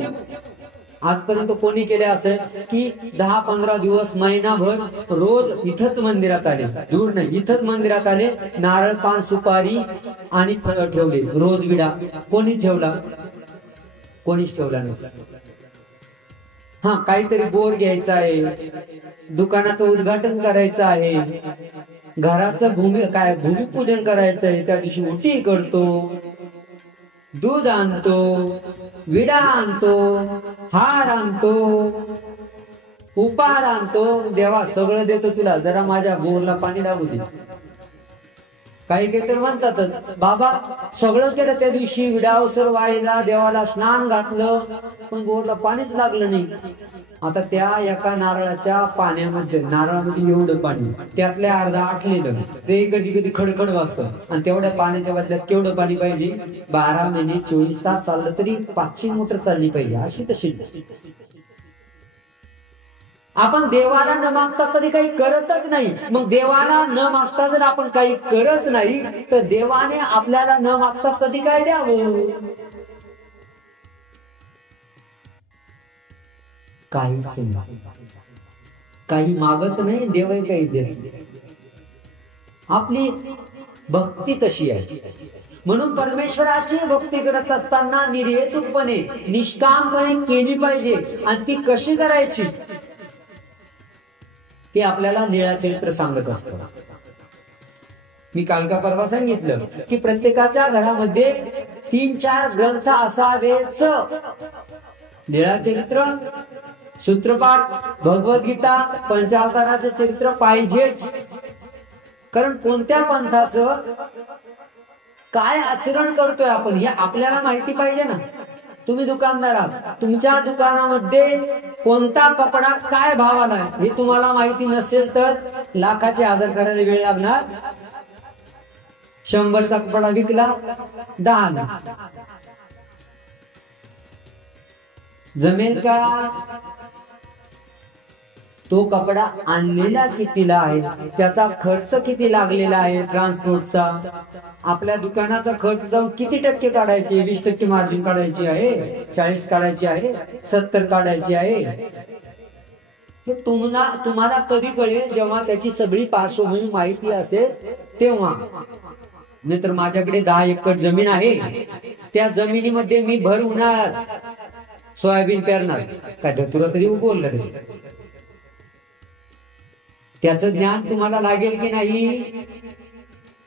आजपर्यंत कोणी केले असेल की 10-15 दिवस, महिनाभर रोज इथंच मंदिरात आले, दूर नाही, इथंच मंदिरात आले, नारळ, पान, सुपारी आणि फळ ठेवले, रोज विडा. कोणी ठेवला? कोणीच ठेवला नसला. काहीतरी बोर घ्यायचा आहे, दुकानाचं उद्घाटन करायचं आहे, घराचं भूमिपूजन करायचं आहे, त्या दिवशी उटी करतो, दूध आणतो, विडा आणतो, हार आणतो, उपहार आणतो. देवा सगळं देतो तुला, जरा माझ्या बोरला पाणी लागू दे. काही तर म्हणतातच, बाबा सगळं केलं त्या दिवशी, विडावसर वाहिला, देवाला स्नान घातलं, पण बोरला पाणीच लागलं नाही. आता त्या एका नारळाच्या पाण्यामध्ये, नारळामध्ये एवढं पाणी, त्यातल्या अर्धा आटलेलं, ते कधी कधी खडखड वाजतं. आणि तेवढ्या पाण्याच्या बदल्यात केवढं पाणी पाहिजे? 12 महिने 24 तास चाललं तरी 500 मोटर चालली पाहिजे. अशी तशी आपण देवाला न मागता कधी काही करतच नाही. मग देवाला न मागता जर आपण काही करत नाही तर देवाने आपल्याला न मागता कधी काय द्यावं? काही मागत नाही, देवही काही देत. आपली भक्ती तशी आहे. म्हणून परमेश्वराची भक्ती करत असताना निर्हेतुकपणे, निष्कामपणे केली पाहिजे. आणि ती कशी करायची ते आपल्याला लीळाचरित्र सांगत असतं. मी काल का परवा सांगितलं की प्रत्येकाच्या घरामध्ये 3-4 ग्रंथ असावेच. लीळाचरित्र, सूत्रपाठ, भगवद्गीता, पंचावताराचे चरित्र पाहिजेच. कारण कोणत्या पंथाचं काय आचरण करतोय आपण हे आपल्याला माहिती पाहिजे ना. तुम्ही दुकानदार आहात, तुमच्या दुकानामध्ये कोणता कपडा काय भावाला आहे हे तुम्हाला माहिती नसेल तर लाखाचे आदर करायला वेळ लागणार. 100चा कपडा विकला 10 ला, जमेल का? तो कपडा आणलेला कितीला आहे, त्याचा खर्च किती लागलेला आहे ट्रान्सपोर्टचा, आपल्या दुकानाचा खर्च जाऊन किती टक्के काढायचे, 20% मार्जिन काढायची आहे, 40 काढायची आहे, 70 काढायची आहे, हे तुम्हाला कधी कळेल जेव्हा त्याची सगळी पार्श्वभूमी माहिती असेल तेव्हा. नाहीतर माझ्याकडे 10 एकर जमीन आहे, त्या जमिनीमध्ये मी भर उन्हाळ्यात सोयाबीन पेरणार, काय धतुरा तरी उगवलं तरी, त्याचं ज्ञान तुम्हाला लागेल की नाही.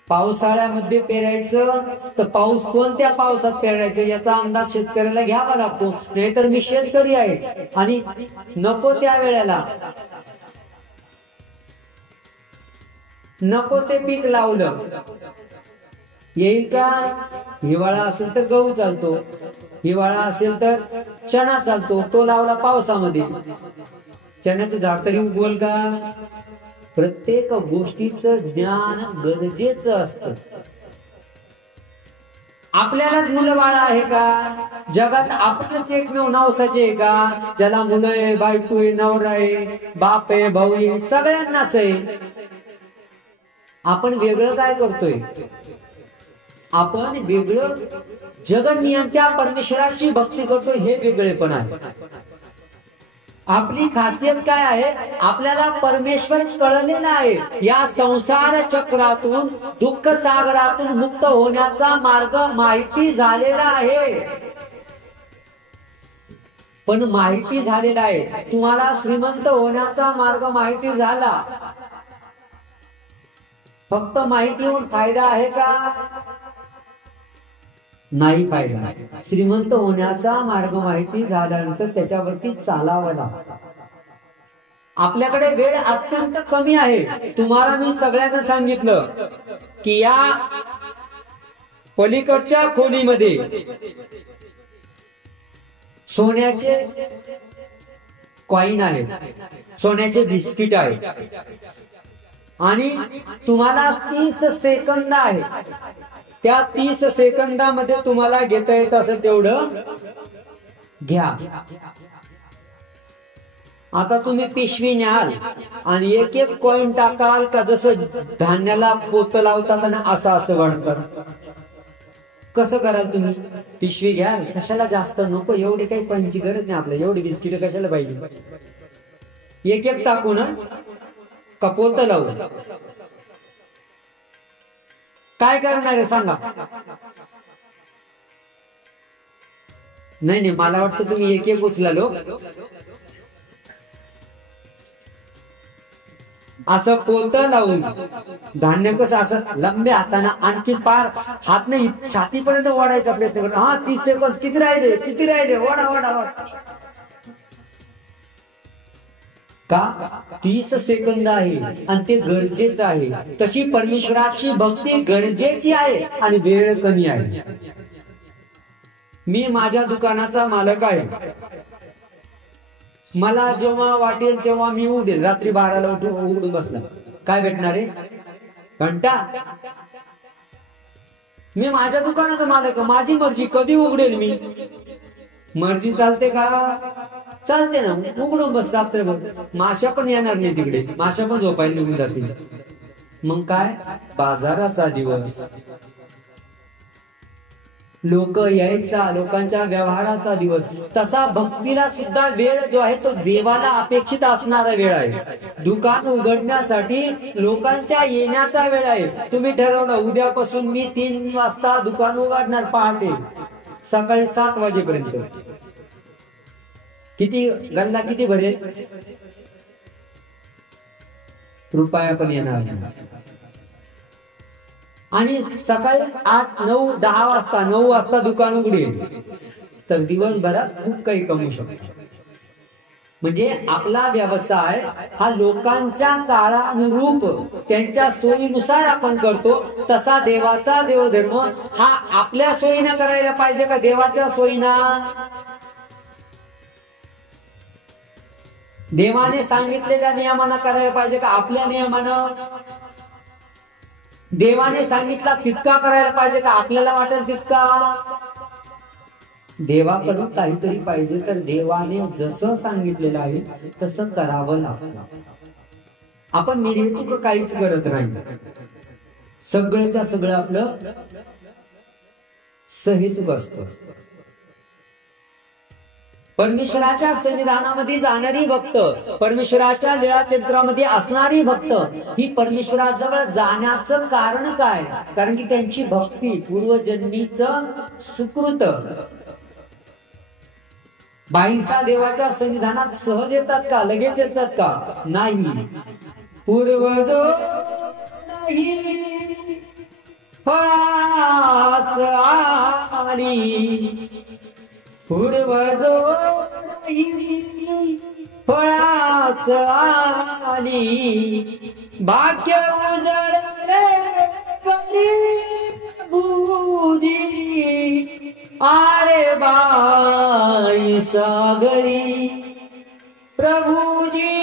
पावसाळ्यामध्ये पेरायचं तर पाऊस कोणत्या पावसात पेरायचं याचा अंदाज शेतकऱ्याला घ्यावा लागतो. नाहीतर मी शेतकरी आहे आणि नको त्या वेळेला नको ते पीक लावलं, येईल का. हिवाळा असेल तर गहू चालतो, हिवाळा असेल तर चणा चालतो, तो लावला पावसामध्ये, चण्याचं झाड तरी उगवल का. प्रत्येक गोष्टीचं ज्ञान गरजेचं असतं. आपल्यालाच मुलं बाळ आहे का, जगात आपणच एकमेव नवसाचे आहे का, ज्याला मुलं आहे, बायको आहे, नवरा आहे, बाप आहे, भाऊ आहे, सगळ्यांनाच आहे. आपण वेगळं काय करतोय, आपण वेगळं जगनियंत्या परमेश्वराची भक्ती करतोय, हे वेगळेपण आहे. आपली खासियत काय आहे, आपल्याला परमेश्वर कळलेला आहे. या संसार चक्रातून, दुःख सागरातून मुक्त होण्याचा मार्ग माहिती झालेला आहे. पण माहिती झालेला आहे, तुम्हाला श्रीमंत होण्याचा मार्ग माहिती झाला, फक्त माहिती होऊन फायदा आहे का, नाही फायदा. श्रीमंत होण्याचा मार्ग माहिती झाल्यानंतर त्याच्यावरती चालावं लागतं. आपल्याकडे वेळ अत्यंत कमी आहे. तुम्हाला मी सगळ्यांना सांगितलं की या पलीकडच्या खोलीमध्ये सोन्याचे कॉईन आहे, सोन्याचे बिस्किट आहे, आणि तुम्हाला 30 सेकंद आहे. त्या 30 सेकंदामध्ये तुम्हाला घेता येत असेल तेवढं घ्या. आता तुम्ही पिशवी न्याल आणि एक एक कॉईन टाकाल का, जसं धान्याला पोत लावतात आणि असं वाढतात, कसं कराल तुम्ही. पिशवी घ्याल, कशाला जास्त नको, एवढी काही कॉईनची गरज नाही आपल्याला, एवढी बिस्किट कशाला पाहिजे, एक एक टाकू ना का पोत लावू, काय करणार आहे सांगा. नाही मला वाटतं तुम्ही एक एक उचलालो, असं पोतं लावून धान्य कसं असं लंब्या हाताने आणखी पार हात नाही छातीपर्यंत वाढायचा प्रयत्न करतो. हा 30 सेकंद किती राहिले वाढा वाढा वाढा का. 30 सेकंद आहे आणि ते गरजेचं आहे. तशी परमेश्वराची भक्ती गरजेची आहे आणि वेळ कमी आहे. मी माझ्या दुकानाचा मालक आहे. मला जेव्हा वाटेल तेव्हा मी उडेल. रात्री 12ला उघडून बसला, काय भेटणार आहे, घंटा. मी माझ्या दुकानाचा मालक, माझी मर्जी, कधी उघडेल मी. मर्जी चालते का, चालते ना, उघडून बस रात्रभर. माशा पण येणार नाही तिकडे, माशा पण झोपायला निघून जातील. मग काय, बाजाराचा दिवस, लोक यायचा, लोकांच्या व्यवहाराचा दिवस. तसा भक्तीला सुद्धा वेळ जो आहे तो देवाला अपेक्षित असणारा वेळ आहे. दुकान उघडण्यासाठी लोकांच्या येण्याचा वेळ आहे. तुम्ही ठरवलं उद्यापासून मी 3 वाजता दुकान उघडणार, पहाटे सकाळी 7 वाजेपर्यंत. किती गंदा किती भरेल, रुपया पण येणार नाही. आणि सकाळी 8, 9, 10 वाजता 9 वाजता दुकान उघडेल तर दिवसभरात खूप काही कमवू शकतो. म्हणजे आपला व्यवसाय हा लोकांच्या काळानुरूप त्यांच्या सोयीनुसार आपण करतो. तसा देवाचा देवधर्म हा आपल्या सोयीनं करायला पाहिजे का देवाच्या सोयीनं. देवाने सांगितलेल्या नियमानं करायला पाहिजे का आपल्या नियमानं. देवाने सांगितला तितका करायला पाहिजे का आपल्याला वाटेल तितका. देवाकडून काहीतरी पाहिजे तर देवाने जसं सांगितलेलं आहे तसं करावं लागतं. आपण निर्हेतुक काहीच करत नाही. सगळ्याच्या सगळं आपलं सहेतुक असतं. परमेश्वराच्या सन्निधानामध्ये जाणारी भक्त, परमेश्वराच्या लीळा चित्रामध्ये असणारी भक्त ही परमेश्वराजवळ जाण्याचं कारण काय? कारण की त्यांची भक्ती पूर्वजन्मीचं सुकृत. बाईंसा देवाच्या सन्निधानात सहज येतात का? लगेच येतात का? नाही. पूर्वजो नाही फळास आली, पूर्वजो नाही फळास आली, भाग्य उजळले प्रभुजी, आरे बाई सागरी प्रभुजी,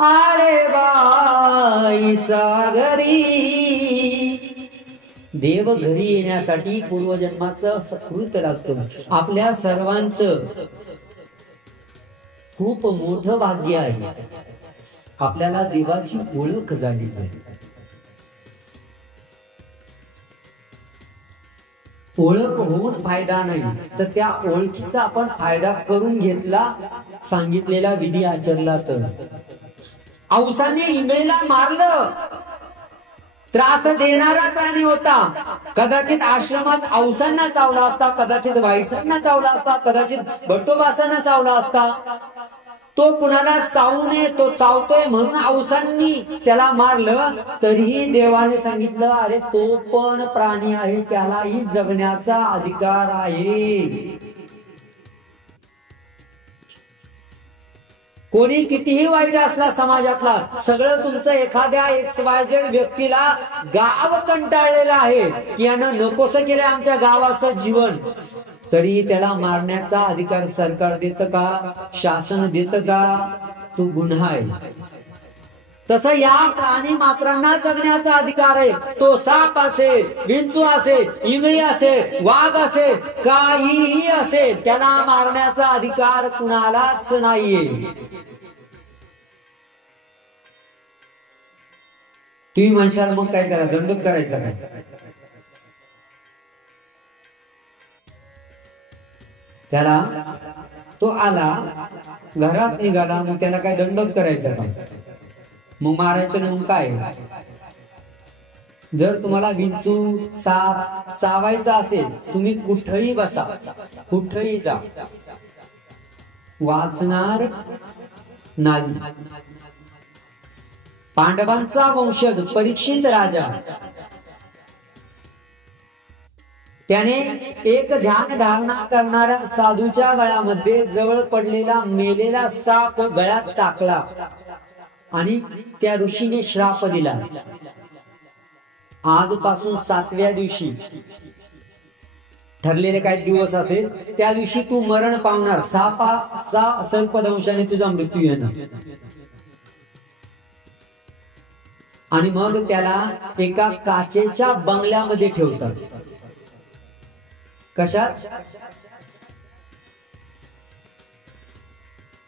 आरे बाई सागरी. देव घरी येण्यासाठी पूर्वजन्माचं सकृत लागतं. आपल्या सर्वांचं खूप मोठं भाग्य आहे, आपल्याला देवाची ओळख झाली आहे. ओळख होऊन फायदा नाही, तर त्या ओळखीचा आपण फायदा करून घेतला, सांगितलेला विधी आचरला तर. औसाने इंगळीला मारलं, त्रास देणारा प्राणी होता. कदाचित आश्रमात औसांना चावला असता, कदाचित वाईसांना चावला असता, कदाचित भट्टोबासांना चावला असता. तो कुणाला चावू नये, तो चावतोय म्हणून औसांनी त्याला मारलं. तरीही देवाने सांगितलं, अरे तो पण प्राणी आहे, त्यालाही जगण्याचा अधिकार आहे. कोणी कितीही वाईट असला समाजातला, सगळं तुमचं एखाद्या XYZ व्यक्तीला गाव कंटाळलेलं आहे की यानं नकोसं केलं आमच्या गावाचं जीवन, तरी त्याला मारण्याचा अधिकार सरकार देतं का? शासन देतं का? तो गुन्हा आहे. तसं या प्राणी मात्रांना जगण्याचा अधिकार आहे. तो साप असेल, विंचू असेल, इंगळी असेल, वाघ असेल, काहीही असेल, त्याला मारण्याचा अधिकार कुणालाच नाहीये. तुम्ही म्हणशाल मग काय करा, दंड करायचा काय? त्याला तो आला, घरात निघाला, मग त्याला काय दंड करायचा का? मग मारायचं म्हणून काय? जर तुम्हाला विंचू साप चावायचा असेल, तुम्ही कुठेही बसा, कुठेही जा, वाचणार नाही. पांडवांचा वंशज परीक्षित राजा, त्याने एक ध्यान धारणा करणाऱ्या साधूच्या गळ्यामध्ये जवळ पडलेला मेलेला साप गळ्यात टाकला आणि त्या ऋषीने श्राप दिला. आजपासून 7व्या दिवशी ठरलेले काही दिवस असेल, त्या दिवशी तू मरण पावणार, सर्पदंशाने तुझा मृत्यू येणार. आणि मग त्याला एका काचेच्या बंगल्यामध्ये ठेवतात. कशात?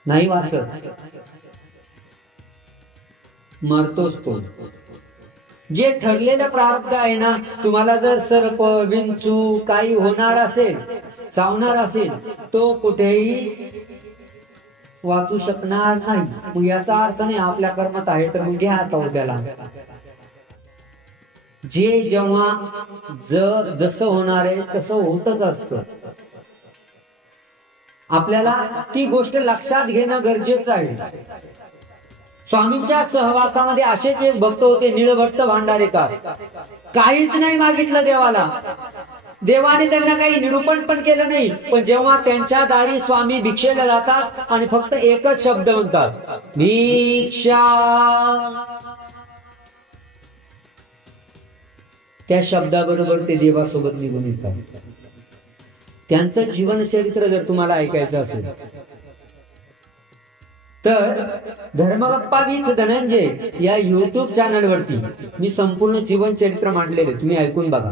नाही वाचत, मरतोच तो. जे ठरलेलं प्रारब्ध आहे ना, तुम्हाला जर सर्प विंचू काही होणार असेल, चावणार असेल, तो कुठेही वाचू शकणार नाही. मग याचा अर्थ नाही आपल्या कर्मात आहे तर मग घ्या आता त्याला. जे जेव्हा जसं होणार आहे तसं होतच असतं. आपल्याला ती गोष्ट लक्षात घेणं गरजेचं आहे. स्वामींच्या सहवासामध्ये असेच एक भक्त होते, निळभट्ट भांडारेकर. काहीच नाही मागितलं देवाला, देवाने त्यांना काही निरूपण पण केलं नाही. पण जेव्हा त्यांच्या दारी स्वामी भिक्षेला जातात आणि फक्त एकच शब्द म्हणतात, भिक्षा, त्या शब्दाबरोबर ते देवासोबत निघून येतात. त्यांचं जीवनचरित्र जर तुम्हाला ऐकायचं असेल तर धर्मगप्पा विथ धनंजय या युट्यूब चॅनल वरती मी संपूर्ण जीवन चरित्र मांडलेले, तुम्ही ऐकून बघा.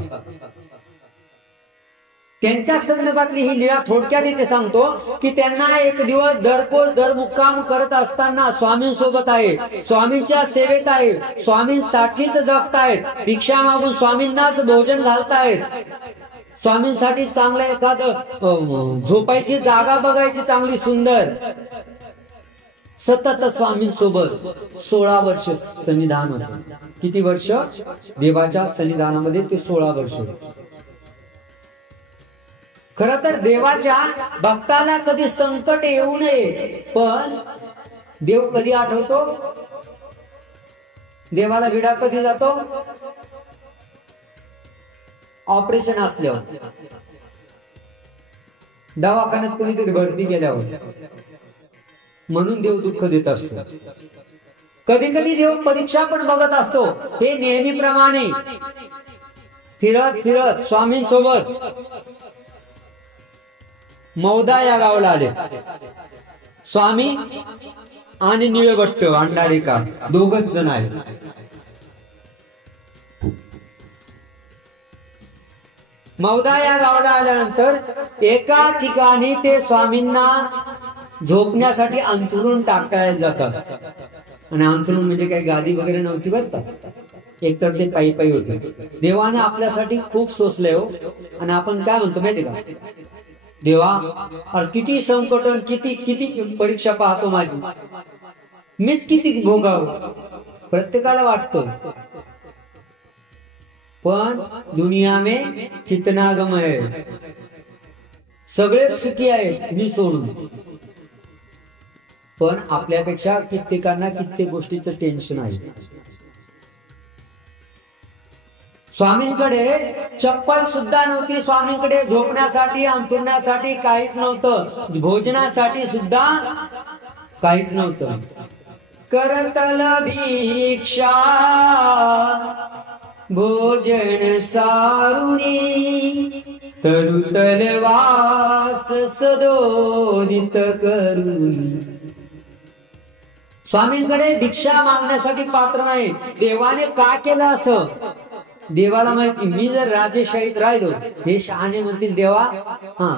त्यांच्या संदर्भातली ही लीळा थोडक्यात इथे सांगतो की त्यांना एक दिवस दर मुक्काम करत असताना स्वामींसोबत आहे, स्वामींच्या सेवेत आहे, स्वामींसाठीच जगतायत, भिक्षा मागून स्वामींनाच भोजन घालतायत, स्वामींसाठी चांगलं एखादं झोपायची जागा बघायची चांगली सुंदर, सतत स्वामींसोबत 16 वर्ष सन्निधान होतं. किती वर्ष? देवाच्या सन्निधानामध्ये ते 16 वर्ष. खर तर देवाच्या भक्ताला कधी संकट येऊ नये, पण देव कधी आठवतो? देवाला विडा कधी जातो? ऑपरेशन असल्यावर, दवाखान्यात कोणीतरी भरती केल्यावर, म्हणून देव दुःख देत असतो. कधी कधी देव परीक्षा पण बघत असतो. हे नेहमीप्रमाणे फिरत फिरत स्वामींसोबत मौदा या गावाला आले. स्वामी आणि निळभट्ट अंडारेकर दोघच जण आहेत. मौदा या गावाला आल्यानंतर एका ठिकाणी ते स्वामींना झोपण्यासाठी अंथरुण टाकायला जातात. आणि अंथरुण म्हणजे काही गादी वगैरे नव्हती बरं का, एकतर ते पायी पायी होते. देवाने आपल्यासाठी खूप सोसले हो. आणि आपण काय म्हणतो माहिती का, देवा अरे किती संकट, किती किती परीक्षा पाहतो माझी, मीच किती भोगावं, प्रत्येकाला वाटतं. पण दुनिया में कितना गम है, सगळे सुखी आहेत मी सोडून. पण आपल्यापेक्षा कित्येकांना कित्येक गोष्टीचं टेन्शन आहे. स्वामींकडे चप्पल सुद्धा नव्हती, स्वामींकडे झोपण्यासाठी अंथरुण्यासाठी काहीच नव्हतं, भोजनासाठी सुद्धा काहीच नव्हतं. करतल भिक्षा भोजन सारुणी, तरुतल वास सदोदित करुणी. स्वामींकडे भिक्षा मागण्यासाठी पात्र नाही. देवाने का केलं असं? देवाला माहिती, मी जर राजेशाहीत राहिलो, हे शहाणे म्हणतील देवा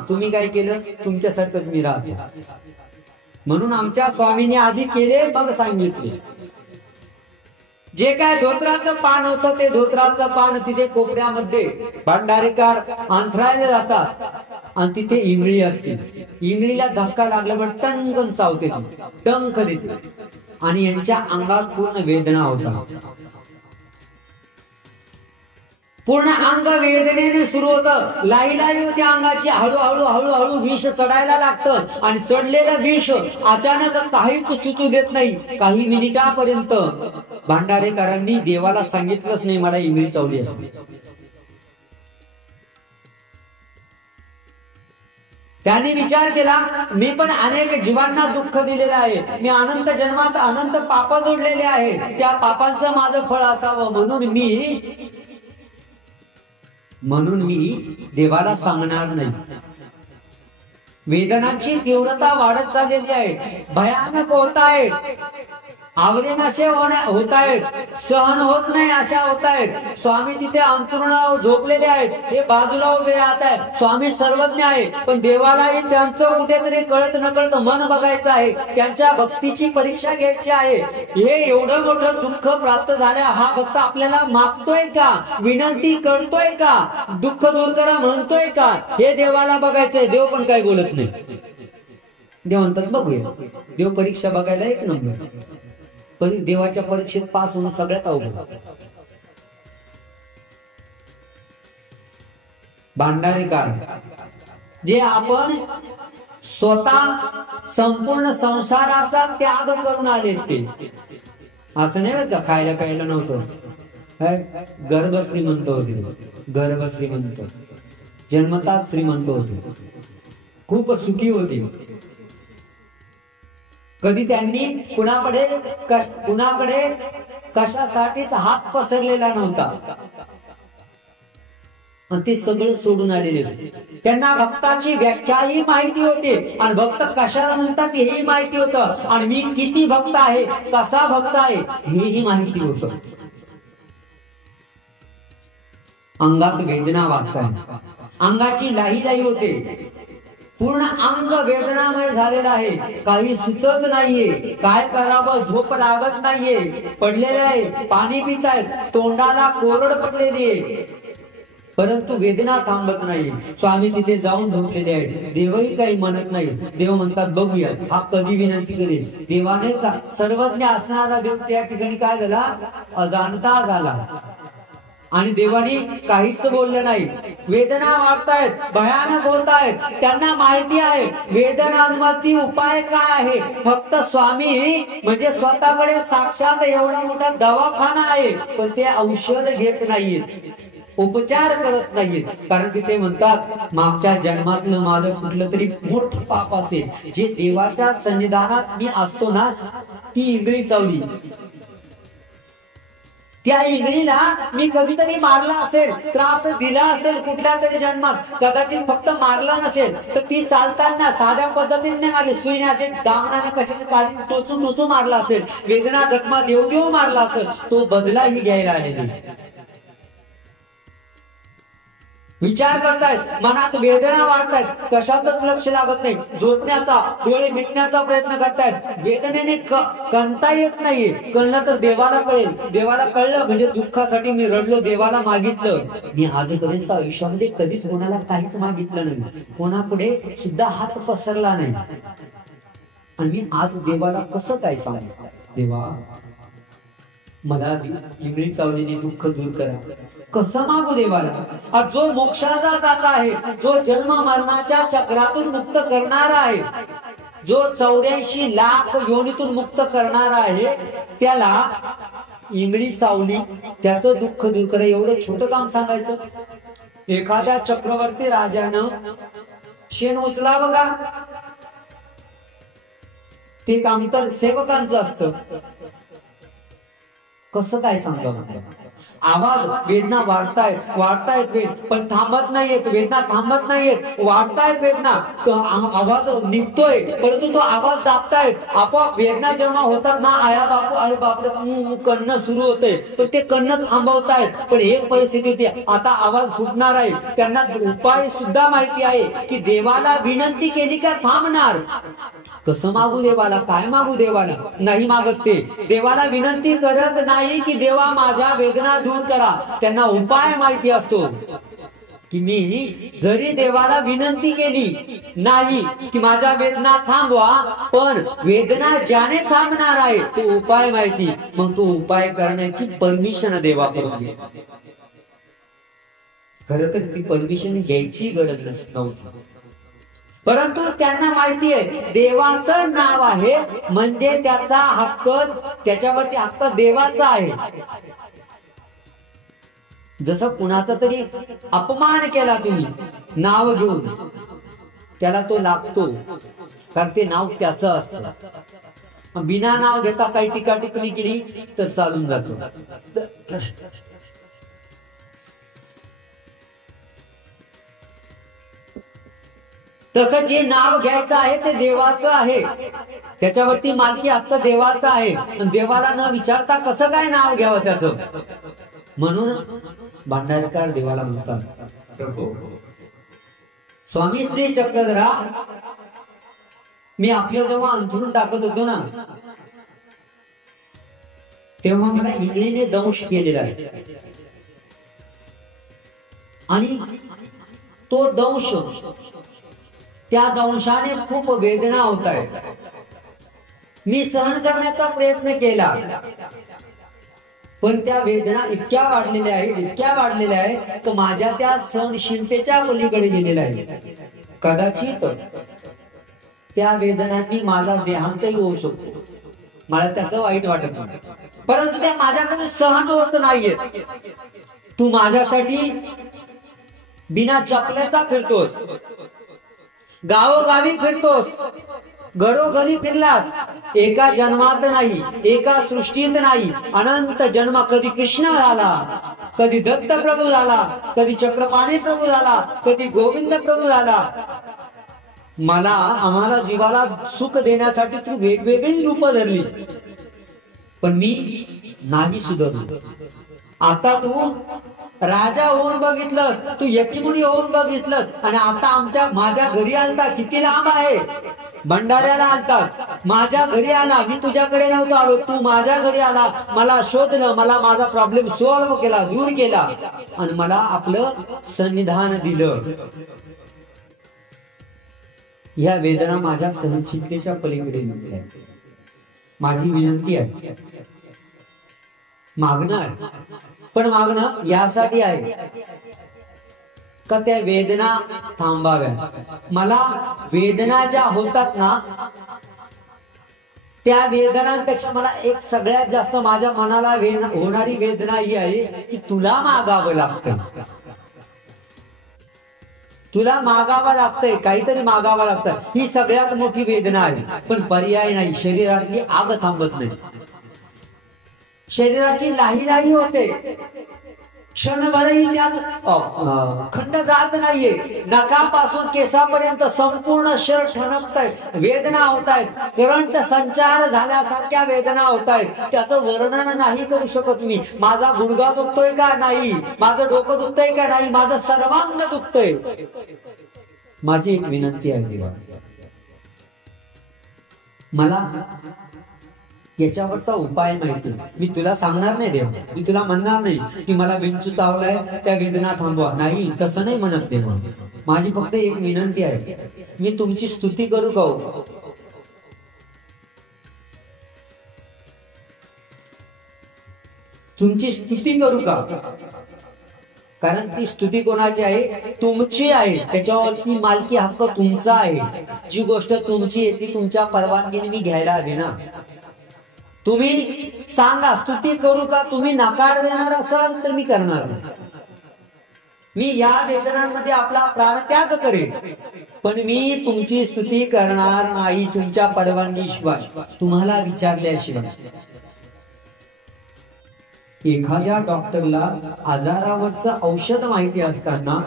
तुम्ही काय केलं, तुमच्यासारखंच मी राहतो. म्हणून आमच्या स्वामींनी आधी केले मग सांगितले. जे काय धोत्राचं पान होतं ते धोत्राचं पान तिथे कोपऱ्यामध्ये भांडारेकर अंथरायला जातात आणि तिथे इंगळी असते. इंगळीला धक्का लागला पण टणकन चावते, डंख देते आणि यांच्या अंगात पूर्ण वेदना होता. पूर्ण अंग वेदनेने सुरू होतं, लाईलाही होती अंगाची. हळूहळू हळूहळू विष चढायला लागतं आणि चढलेलं विष अचानक काहीच सुचू देत नाही. काही मिनिटापर्यंत भांडारेकरांनी देवाला सांगितलंच नाही मला इंगळी चावली असते. त्यांनी विचार केला, मी पण अनेक जीवांना दुःख दिलेलं आहे, मी अनंत जन्मात अनंत पाप जोडलेले आहे, त्या पापांचं माझं फळ असावं म्हणून मी देवाला सांगणार नाही. वेदनांची तीव्रता वाढत चाललेली आहे, भयानक होत आहेत, आवरेनाशे होत आहेत, सहन होत नाही अशा होत आहेत. स्वामी तिथे अंथरुणावर झोपलेले आहेत, हे बाजूला उभे राहत आहेत. स्वामी सर्वज्ञ आहे, पण देवालाही त्यांचं कुठेतरी कळत नकळत मन बघायचं आहे, त्यांच्या भक्तीची परीक्षा घ्यायची आहे. हे एवढं मोठं दुःख प्राप्त झालं, हा भक्त आपल्याला मागतोय का, विनंती करतोय का, दुःख दूर करा म्हणतोय का, हे देवाला बघायचंय. देव पण काही बोलत नाही. देव म्हणतात बघूया. देव परीक्षा बघायला एक नंबर, देवाच्या परीक्षेत पास होणं सगळ्यात अवघड. भांडारेकर जे आपण स्वतः संपूर्ण संसाराचा त्याग करून आले, ते असं नाही बरं का, खायला प्यायला नव्हतं, गर्भ श्रीमंत होते, गर्भ श्रीमंत, जन्मता श्रीमंत होते, खूप सुखी होते. कधी त्यांनी कुणाकडे कशासाठीच हात पसरलेला नव्हता आणि ते सगळं सोडून आलेले होते. त्यांना भक्ताची व्याख्याही माहिती होती आणि भक्त कशाला म्हणतात हेही माहिती होतं आणि मी किती भक्त आहे, कसा भक्त आहे हेही माहिती होतं. अंगात वेदना वागताय, अंगाची लाही होते, पूर्ण अंग वेदनामय झालेलं आहे, काही सुचत नाहीये, काय करावं झोप लागत नाहीये, पडलेले आहे, पाणी पित आहेत, तोंडाला कोरड पडलेली आहे, परंतु वेदना थांबत नाही. स्वामी तिथे जाऊन झोपलेले आहेत. देवही काही म्हणत नाही. देव म्हणतात बघूया हा कधी विनंती करेल. देवाने सर्वज्ञ असणारा देव त्या ठिकाणी काय झाला, अजाणता झाला आणि देवानी काहीच बोललं नाही. वेदना वाढतायत, भयानक होत आहेत, त्यांना माहिती आहे वेदनांवरती उपाय काय आहे. फक्त स्वामी म्हणजे स्वतःकडे साक्षात एवढा मोठा दवाखाना आहे, पण ते औषध घेत नाहीत, उपचार करत नाहीत. कारण की ते म्हणतात मागच्या जन्मातलं माझं कुठलं तरी मोठं पाप असेल, जे देवाच्या सन्निधानात मी असतो ना, ती इंगळी चावली, त्या इंगळीला मी कधीतरी मारला असेल, त्रास दिला असेल कुठल्या तरी जन्मात, कदाचित फक्त मारला नसेल तर ती चालताना साध्या पद्धतीने मारली, सुईने असे डांगणाने कशाने काढून टोचून मारला असेल, वेदना जखमा देव मारला असेल, तो बदलाही घ्यायला आलेली. विचार करतायत, मनात वेदना वाढतायत, कशातच लक्ष लागत नाही, झोपण्याचा डोळे मिटण्याचा प्रयत्न करतायत, वेदनेने कळता येत नाहीये. कळलं तर देवाला कळेल, देवाला कळलं म्हणजे दुःखासाठी मी रडलो, देवाला मागितलं. मी आजपर्यंत आयुष्यामध्ये कधीच कोणाला काहीच मागितलं नाही, कोणापुढे सुद्धा हात पसरला नाही, आणि मी आज देवाला कसं काय सांगू, देवा मला इंगळी चावलेली दुःख दूर करा. कसं मागू देवाला? जो मोक्षाचा दाता आहे, जो जन्म मरणाच्या चक्रातून मुक्त करणारा आहे, जो 84 लाख योनीतून मुक्त करणारा आहे, त्याला इंगळी चावली त्याचं दुःख दूर करा, एवढं छोटं काम सांगायचं. एखाद्या चक्रवर्ती राजानं शेण उचला बघा, ते काम तर सेवकांचं असतं. कसं काय सांगा, आवाज वेदना वाढतायत वेद पण थांबत नाहीयेत, वेदना थांबत नाहीयेत, वाढतायत वेदना, तो आवाज निघतोय परंतु तो आवाज दाबतायत. आपोआप वेदना जेव्हा होतात ना, आया बापू अरे बापरे कणणं सुरू होते, तर ते कणणं थांबवतायत. पण एक परिस्थिती होती, आता आवाज फुटणार आहे, त्यांना उपाय सुद्धा माहिती आहे की देवाला विनंती केली का थांबणार. कसं मागू देवाला, काय मागू देवाला, नाही मागत ते. देवाला विनंती करत नाही की देवा माझ्या वेदना दूर करा, त्यांना उपाय माहिती असतो की मी जरी देवाला विनंती केली नाही की माझ्या वेदना थांबवा, पण वेदना ज्याने थांबणार आहे तो उपाय माहिती, मग तो उपाय करण्याची परमिशन देवाकडून घे. खरं तर ती परमिशन घ्यायची गरज नव्हती, परंतु त्यांना माहिती आहे देवाचं नाव आहे म्हणजे त्याचा हक्क, त्याच्यावरती हक्क देवाचा आहे. जसं कुणाचा तरी अपमान केला तुम्ही नाव घेऊन, त्याला तो लागतो, कारण ते नाव त्याचं असतं. बिना नाव घेता काही टीका टिप्पणी केली तर चालून जातो. तसं जे नाव घ्यायचं आहे ते देवाचं आहे, त्याच्यावरती मालकी हक्क देवाचा आहे. देवाला न विचारता कसं काय नाव घ्यावं त्याचं. म्हणून भांडारकर देवाला म्हणतात, स्वामी श्री चक्रधरा, मी आपल्या जेव्हा अंथरून टाकत होतो ना, तेव्हा मला इंगळीने दंश केलेला आहे, आणि तो दंश, त्या दंशाने खूप वेदना होत आहेत. मी सहन करण्याचा प्रयत्न केला, पण त्या वेदना इतक्या वाढलेल्या आहेत की माझ्या त्या सहनशीलतेच्या पलीकडे गेलेल्या आहे. कदाचित त्या वेदनांनी माझा देहांतही होऊ शकतो, मला त्याचं वाईट वाटत नाही, परंतु त्या माझ्याकडे सहन होत नाहीयेत. तू माझ्यासाठी बिना चपलेचा फिरतोस, गावोगावी फिरतोस, घरोघरी फिरलास, एका जन्मात नाही, एका सृष्टीत नाही, अनंत जन्म. कधी कृष्ण झाला, कधी दत्त प्रभू झाला, कधी चक्रपाणी प्रभू झाला, कधी गोविंद प्रभू झाला. आम्हाला जीवाला सुख देण्यासाठी तू वेगवेगळी रूप धरली, पण मी नाही सुधारलो. आता तू राजा होऊन बघितलंस, तू यतिमुनी होऊन बघितलंस, आणि आता माझ्या घरी आलता. किती लांब आहे, भंडाऱ्याला आलतात, माझ्या घरी आला. मी तुझ्याकडे नव्हतो आलो, तू माझ्या घरी आला, मला शोधलं, मला माझा प्रॉब्लेम सॉल्व्ह केला, दूर केला, आणि मला आपलं सन्निधान दिलं. या वेदना माझ्या सहनशीलतेच्या पलीकडे नको. माझी विनंती आहे, मागणार, पण मागणं यासाठी आहे का त्या वेदना थांबाव्या. मला वेदना ज्या होतात ना, त्या वेदनांपेक्षा मला एक सगळ्यात जास्त माझ्या मनाला होणारी वेदना ही आहे की तुला मागावं लागतं, तुला मागावं लागतंय, काहीतरी मागावं लागतं. ही सगळ्यात मोठी वेदना आहे. पण पर्याय नाही, शरीरातली आग थांबत नाही, शरीराची लाही होते, क्षणभरही त्यात खंड जात नाहीये. नखापासून केसापर्यंत संपूर्ण शरीर ठणकतंय, वेदना होत आहेत, करंट संचार झाल्यासारख्या वेदना होत आहेत. त्याचं वर्णन नाही करू शकत मी. माझा गुडघा दुखतोय का नाही, माझं डोकं दुखतंय का नाही, माझं सर्वांग दुखतंय. माझी एक विनंती आहे देवा, मला याच्यावरचा उपाय माहिती. मी तुला सांगणार नाही देवा, मी तुला म्हणणार नाही की मला विंचू चावलाय, त्या वेदना थांबवा, नाही, तसं नाही म्हणत देवा. माझी फक्त एक विनंती आहे, मी तुमची स्तुती करू का? तुमची स्तुती करू का? कारण ती स्तुती कोणाची आहे? तुमची आहे. त्याच्यावरती मालकी हक्क तुमचा आहे. जी गोष्ट तुमची आहे ती तुमच्या परवानगीने मी घ्यायला हवी ना. तुम्ही सांगा, स्तुती करू का? तुम्ही नकार देणार असाल तर मी करणार नाही. मी या वेदनांमध्ये आपला प्राणत्याग करेन, पण मी तुमची स्तुती करणार नाही तुमच्या परवानगीशिवाय, तुम्हाला विचारल्याशिवाय. एखाद्या डॉक्टरला आजारावरचं औषध माहिती असताना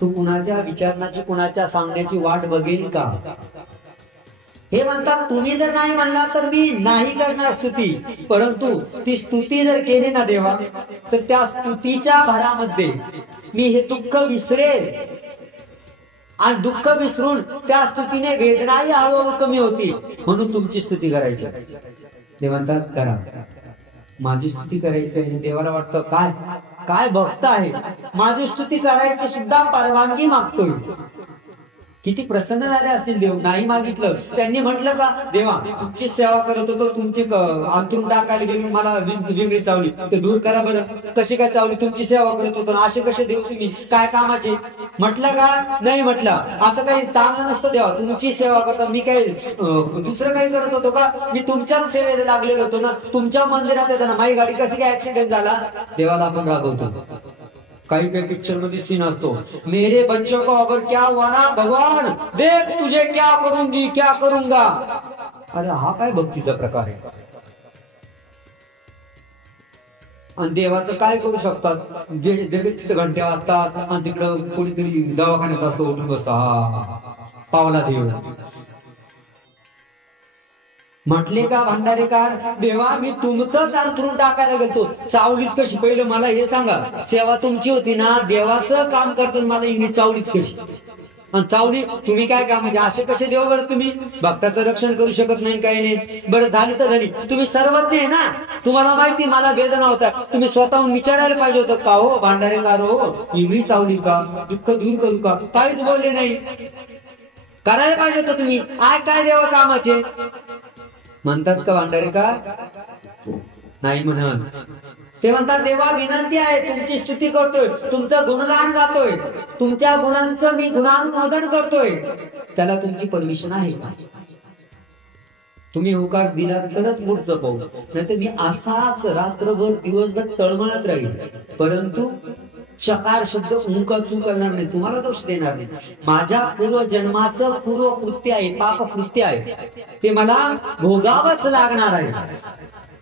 तो कुणाच्या विचारण्याची, कुणाच्या सांगण्याची वाट बघेल का? हे म्हणतात, तुम्ही जर नाही म्हणला तर मी नाही करणार स्तुती. परंतु ती स्तुती जर केली ना देवा, तर त्या स्तुतीच्या भरामध्ये मी हे दुःख विसरेल, आणि दुःख विसरून त्या स्तुतीने वेदनाही हळूहळू कमी होती. म्हणून तुमची स्तुती करायची. ते म्हणतात, करा, माझी स्तुती करायची आहे. देवाला वाटतं, काय काय भक्त आहे, माझी स्तुती करायची सुद्धा परवानगी मागतोय. किती प्रसन्न झाले असतील देव. नाही मागितलं, त्यांनी म्हटलं का, देवा तुमची सेवा करत होतो, तुमची अंतरून टाकायला गेली, मला विंगडी चावली, ते दूर करा बरं. कशी काय चावली? तुमची सेवा करत होतो, असे कसे देव तुम्ही, काय कामाचे? म्हटलं का? नाही म्हटलं. असं काही चांगलं नसतं देवा, तुमची सेवा करता. मी काही दुसरं काही करत होतो का? मी तुमच्याच सेवेला लागलेलो होतो ना. तुमच्या मंदिरात येताना माझी गाडी कशी काय ऍक्सिडेंट झाला? देवाला आपण रागवतो. काही काही पिक्चर मध्ये सीन असतो, मेरे बच्चों को अगर क्या हुआ ना भगवान, देख तुझे क्या करूंगी, क्या करूंगा. अरे हा काय भक्तीचा प्रकार आहे? आणि देवाचं काय करू शकतात? तिथे घंट्या वाजतात आणि तिकडं कोणीतरी दवाखान्यात असतो, उठून बसतो, हा पावला देव. म्हटले का भंडारेकार, देवा मी तुमचंच अंथरून टाकायला गेलतो, चावलीच कशी? पहिलं मला हे सांगा, सेवा तुमची होती ना, देवाचं काम करतो, मला इंग्लिश चावलीच कशी? आणि चावली तुम्ही काय काम, म्हणजे असे कसे देव बरं? तुम्ही भक्ताचं रक्षण करू शकत नाही, काही नाही. बरं झाली तर झाली, तुम्ही सर्वज्ञ आहे ना, तुम्हाला माहिती मला वेदना होता, तुम्ही स्वतःहून विचारायला पाहिजे होतं का, हो भांडारेकार हो, इंग्लिश चावली का, दुःख दूर करू का? काहीच बोलले नाही. करायला पाहिजे होतं तुम्ही. काय देवा कामाचे म्हणतात का भांडारेकर? नाही म्हणत. ते म्हणतात, देवा विनंती आहे, तुमची स्तुती करतोय, तुमचं गुणगान गातोय, तुमच्या गुणांचं मी गुणानुमोदन करतोय, त्याला तुमची परमिशन आहे का? तुम्ही होकार दिला तरच पुढचं पाहू, नाहीतर मी असाच रात्रभर दिवसभर तळमळत राहील. परंतु चकार शब्द मुखातून करणार नाही, तुम्हाला दोष देणार नाही. माझ्या पूर्वजन्माचं पूर्व कृत्य आहे, पाप कृत्य आहे, ते मला भोगावंच लागणार आहे.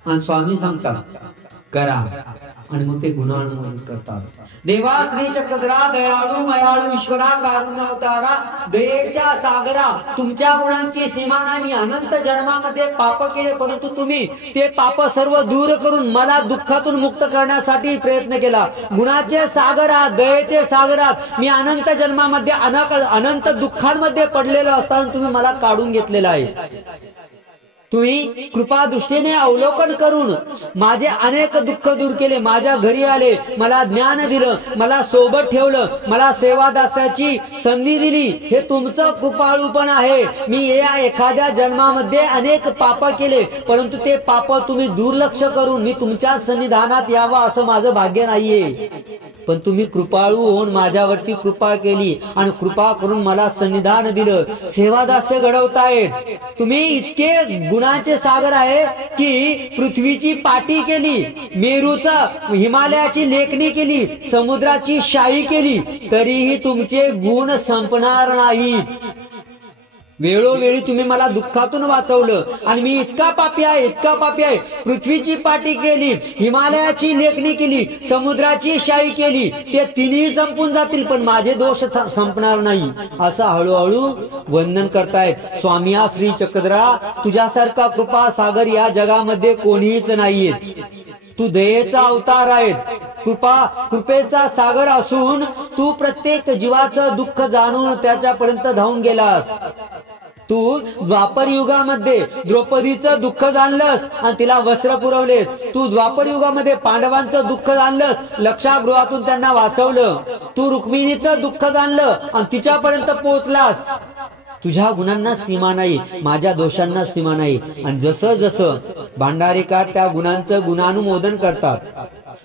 आणि स्वामी सांगतात, करा, आणि मग ते गुणानुमोदन करतात. देवा श्री चक्रधरा दयाळू मयाळू ईश्वरा कारुण्य अवतारा दयेच्या सागरा, तुमच्या गुणांची सीमा नाही. मी अनंत जन्मामध्ये पाप केले, परंतु तुम्ही ते पाप सर्व दूर करून मला दुःखातून मुक्त करण्यासाठी प्रयत्न केला. गुणाचे सागरात दयेचे सागरात मी अनंत जन्मामध्ये अनंत दुःखांमध्ये पडलेलो असताना तुम्ही मला काढून घेतलेला आहे. तुम्ही कृपा दृष्टीने अवलोकन करून माझे अनेक दुःख दूर केले. माझ्या घरी आले, मला ज्ञान दिलं, मला सोबत ठेवलं, मला सेवा दासाची संधी दिली. हे तुमचं कृपाळूपण आहे. मी या एखाद्या जन्मामध्ये अनेक पाप केले, परंतु ते पाप तुम्ही दुर्लक्ष करून मी तुमच्या सन्निधानात यावं असं माझं भाग्य नाहीये. पण तुम्ही कृपाळू होऊन माझ्यावरती कृपा केली आणि कृपा करून मला सन्निधान दिलं, सेवादास्य घडवतायत. तुम्ही इतके गुणाचे सागर आहे की पृथ्वीची पाटी केली, मेरूचा हिमालयाची लेखणी केली, समुद्राची शाई केली, तरीही तुमचे गुण संपणार नाहीत. वेळोवेळी तुम्ही मला दुःखातून वाचवलं आणि मी इतका पापी आहे, इतका पापी आहे. पृथ्वीची पाटी केली, हिमालयाची लेखणी केली, समुद्राची शाई केली, ते तिन्ही संपून जातील पण माझे दोष संपणार नाही. असं हळूहळू वंदन करतायत. स्वामिया श्री चक्रधरा, तुझ्यासारखा कृपा सागर या जगामध्ये कोणीच नाहीये. तू दयेचा अवतार आहेत, कृपेचा सागर असून तू प्रत्येक जीवाचं दुःख जाणून त्याच्यापर्यंत धावून गेलास. तू द्वापर युगामध्ये द्रौपदीचं दुःख जाणलंस आणि तिला वस्त्र पुरवलेस. तू द्वापर युगामध्ये पांडवांचं दुःख जाणलंस, लक्षागृहातून त्यांना वाचवलं. तू रुक्मिणीचं दुःख जाणलं आणि तिच्यापर्यंत पोहोचलास. तुझ्या गुणांना सीमा नाही, माझ्या दोषांना सीमा नाही. आणि जसं जसं भांडारीकार त्या गुणांचं गुणानुमोदन करतात,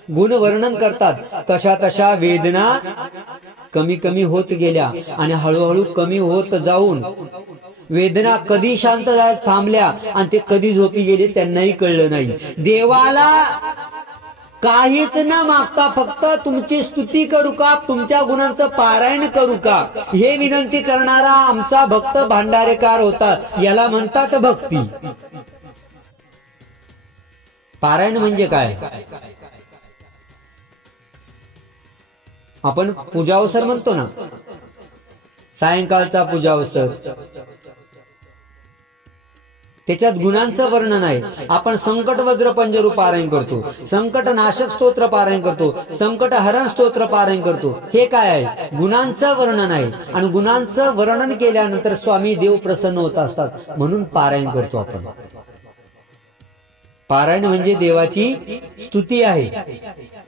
गुण वर्णन करतात, तशा तशा वेदना कमी कमी होत गेल्या आणि हळूहळू कमी होत जाऊन वेदना कधी शांत थांबल्या आणि ते कधी झोपी गेले त्यांनाही कळलं नाही. देवाला काहीच न मागता फक्त तुमची स्तुती करू का, तुमच्या गुणांचं पारायण करू का, हे विनंती करणारा आमचा भक्त भांडारेकार होता. याला म्हणतात भक्ती. पारायण म्हणजे काय? आपण पूजावसर म्हणतो ना, सायंकाळचा पूजावसर, त्याच्यात गुणांचं वर्णन आहे. आपण संकट वज्र पंजरू पारायण करतो, संकट नाशक स्तोत्र पारायण करतो, संकट हरण स्तोत्र पारायण करतो. हे काय आहे? गुणांचं वर्णन आहे. आणि गुणांचं वर्णन केल्यानंतर स्वामी देव प्रसन्न होत असतात, म्हणून पारायण करतो आपण. पारायण म्हणजे देवाची स्तुती आहे.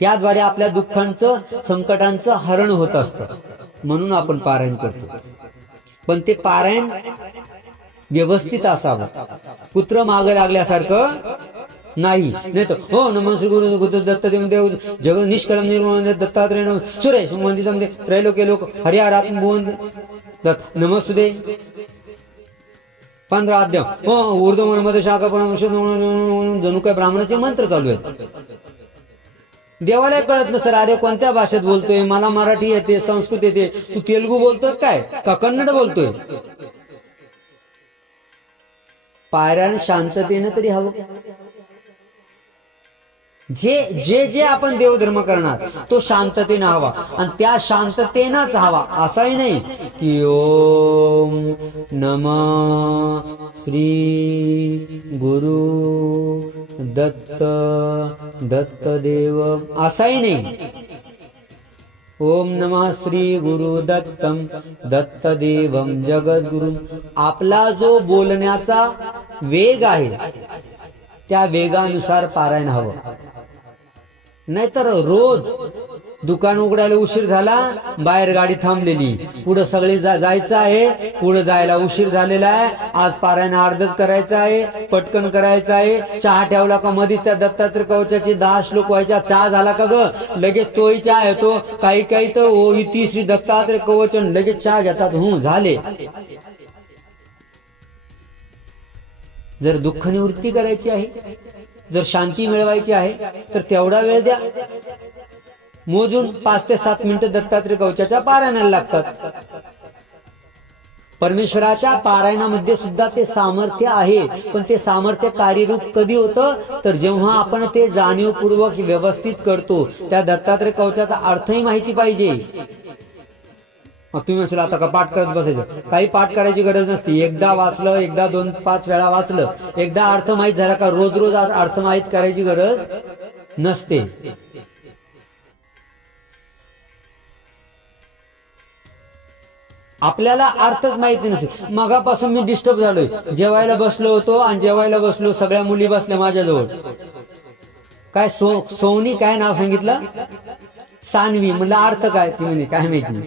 त्याद्वारे आपल्या दुःखांचं संकटांचं हरण होत असतं, म्हणून आपण पारायण करतो. पण ते पारायण व्यवस्थित असावं, कुत्र माग लागल्यासारखं नाही. नाही तर हो नमः श्री गुरु दत्तदेव जग निष्कलम निर्मळ दत्तात्रेय सुरेश मंदिरामध्ये त्रैलोक्य लोक हरिहरात्म भुवन दत्त नमस्तुते 15 अध्याय. हो उर्दू मध्ये शाखा पण जणू काय ब्राह्मणाचे मंत्र चालू आहेत. देवाला कळत नसतं, अरे कोणत्या भाषेत बोलतोय, मला मराठी येते, संस्कृत येते, तू तेलुगू बोलतोय काय का कन्नड बोलतोय. पारायण शांततेनं तरी हवं. जे जे जे आपण देवधर्म करणार तो शांततेनं हवा आणि त्या शांततेनंच हवा. असाही नाही की ओम नमः श्री गुरु दत्त दत्तदेव, असाही नाही. ओम नमः श्री गुरु दत्तम दत्तदेवम जगद्गुरु. आपला जो बोलण्याचा वेग आहे त्या वेगानुसार पारायण हवं. नाहीतर रोज दुकान उघडायला उशीर झाला, बाहेर गाडी थांबलेली, पुढे सगळे जायचं आहे, पुढे जायला उशीर झालेला आहे, आज पारायण अर्धच करायचं आहे, पटकन करायचं आहे. चहा ठेवला का मध्ये त्या दत्तात्रय कवचाची 10 श्लोक व्हायच्या. चहा झाला का ग लगेच तोही चहा येतो. काही काही तर ओ इति श्री दत्तात्रय कवचन लगेच चहा घेतात. झाले. जर दुःख निवृत्ती करायची आहे, जर शांती मिळवायची आहे तर तेवढा वेळ द्या. मोजून 5 ते 7 मिनिटं दत्तात्रय कवचाच्या पारायणाला लागतात. परमेश्वराच्या पारायणामध्ये सुद्धा ते सामर्थ्य आहे, पण ते सामर्थ्य कार्यरूप कधी होतं तर जेव्हा आपण ते जाणीवपूर्वक व्यवस्थित करतो. त्या दत्तात्रय कवचाचा अर्थही माहिती पाहिजे. मग तुम्ही असेल आता का पाठ करत बसायचं, काही पाठ करायची गरज नसते. एकदा वाचलं, एकदा 2-5 वेळा वाचलं, एकदा अर्थ माहित झाला का रोज रोज अर्थ माहित करायची गरज नसते. आपल्याला अर्थच माहिती नसेल. मगापासून मी डिस्टर्ब झालोय, जेवायला बसलो होतो आणि जेवायला बसलो, सगळ्या मुली बसल्या माझ्याजवळ. काय सोनी काय नाव सांगितलं, सानवी. म्हणलं अर्थ काय, ती म्हणे काय माहिती.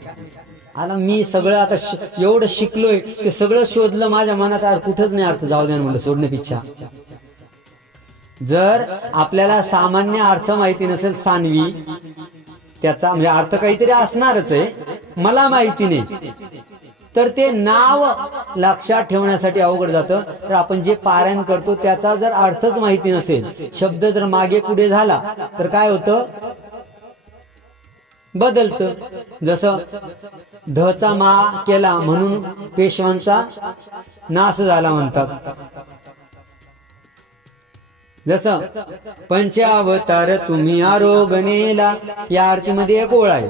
आला मी सगळं आता एवढं शिकलोय ते सगळं शोधलं, माझ्या मनात कुठंच नाही अर्थ. जाऊ द्या म्हणलं, सोडण्यापेक्षा. जर आपल्याला सामान्य अर्थ माहिती नसेल सानवी, त्याचा म्हणजे अर्थ काहीतरी असणारच आहे, मला माहिती नाही, तर ते नाव लक्षात ठेवण्यासाठी अवघड जातं. तर आपण जे पारायण करतो त्याचा जर अर्थच माहिती नसेल, शब्द जर मागे पुढे झाला तर काय होतं, बदलतं. जसं धचा मा केला म्हणून पेशवांचा नाश झाला म्हणतात. जसं पंचावतार तुम्ही आरोगणेला, या आरतीमध्ये एक ओळ आहे,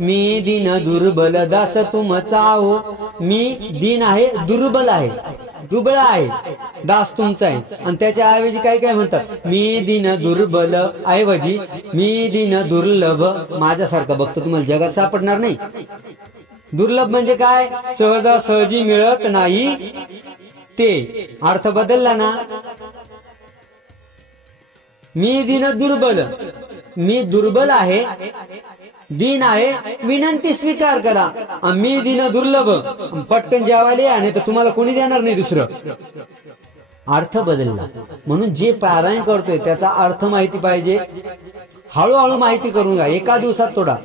मी दीन दुर्बल दास तुमचा हो. मी दीन आहे, दुर्बल आहे, दुबळ आहे, दास तुमचा आहे. आणि त्याच्या ऐवजी काय काय म्हणतात, मी दीन दुर्बल ऐवजी मी दीन दुर्लभ. माझ्यासारखा भक्त तुम्हाला जगात सापडणार नाही. दुर्लभ म्हणजे काय, सहजासहजी मिळत नाही, ते अर्थ बदलला ना. मी दीन दुर्बल, मी दुर्बल आहे, दीन आहे, विनंती स्वीकार करा. मी दीन दुर्लभ, पटकन जेवायला या, नाही तर तुम्हाला कोणी देणार नाही दुसरं. अर्थ बदलला. म्हणून जे पारायण करतोय त्याचा अर्थ माहिती पाहिजे. हळूहळू माहिती करून घ्या, एका दिवसात तोडा.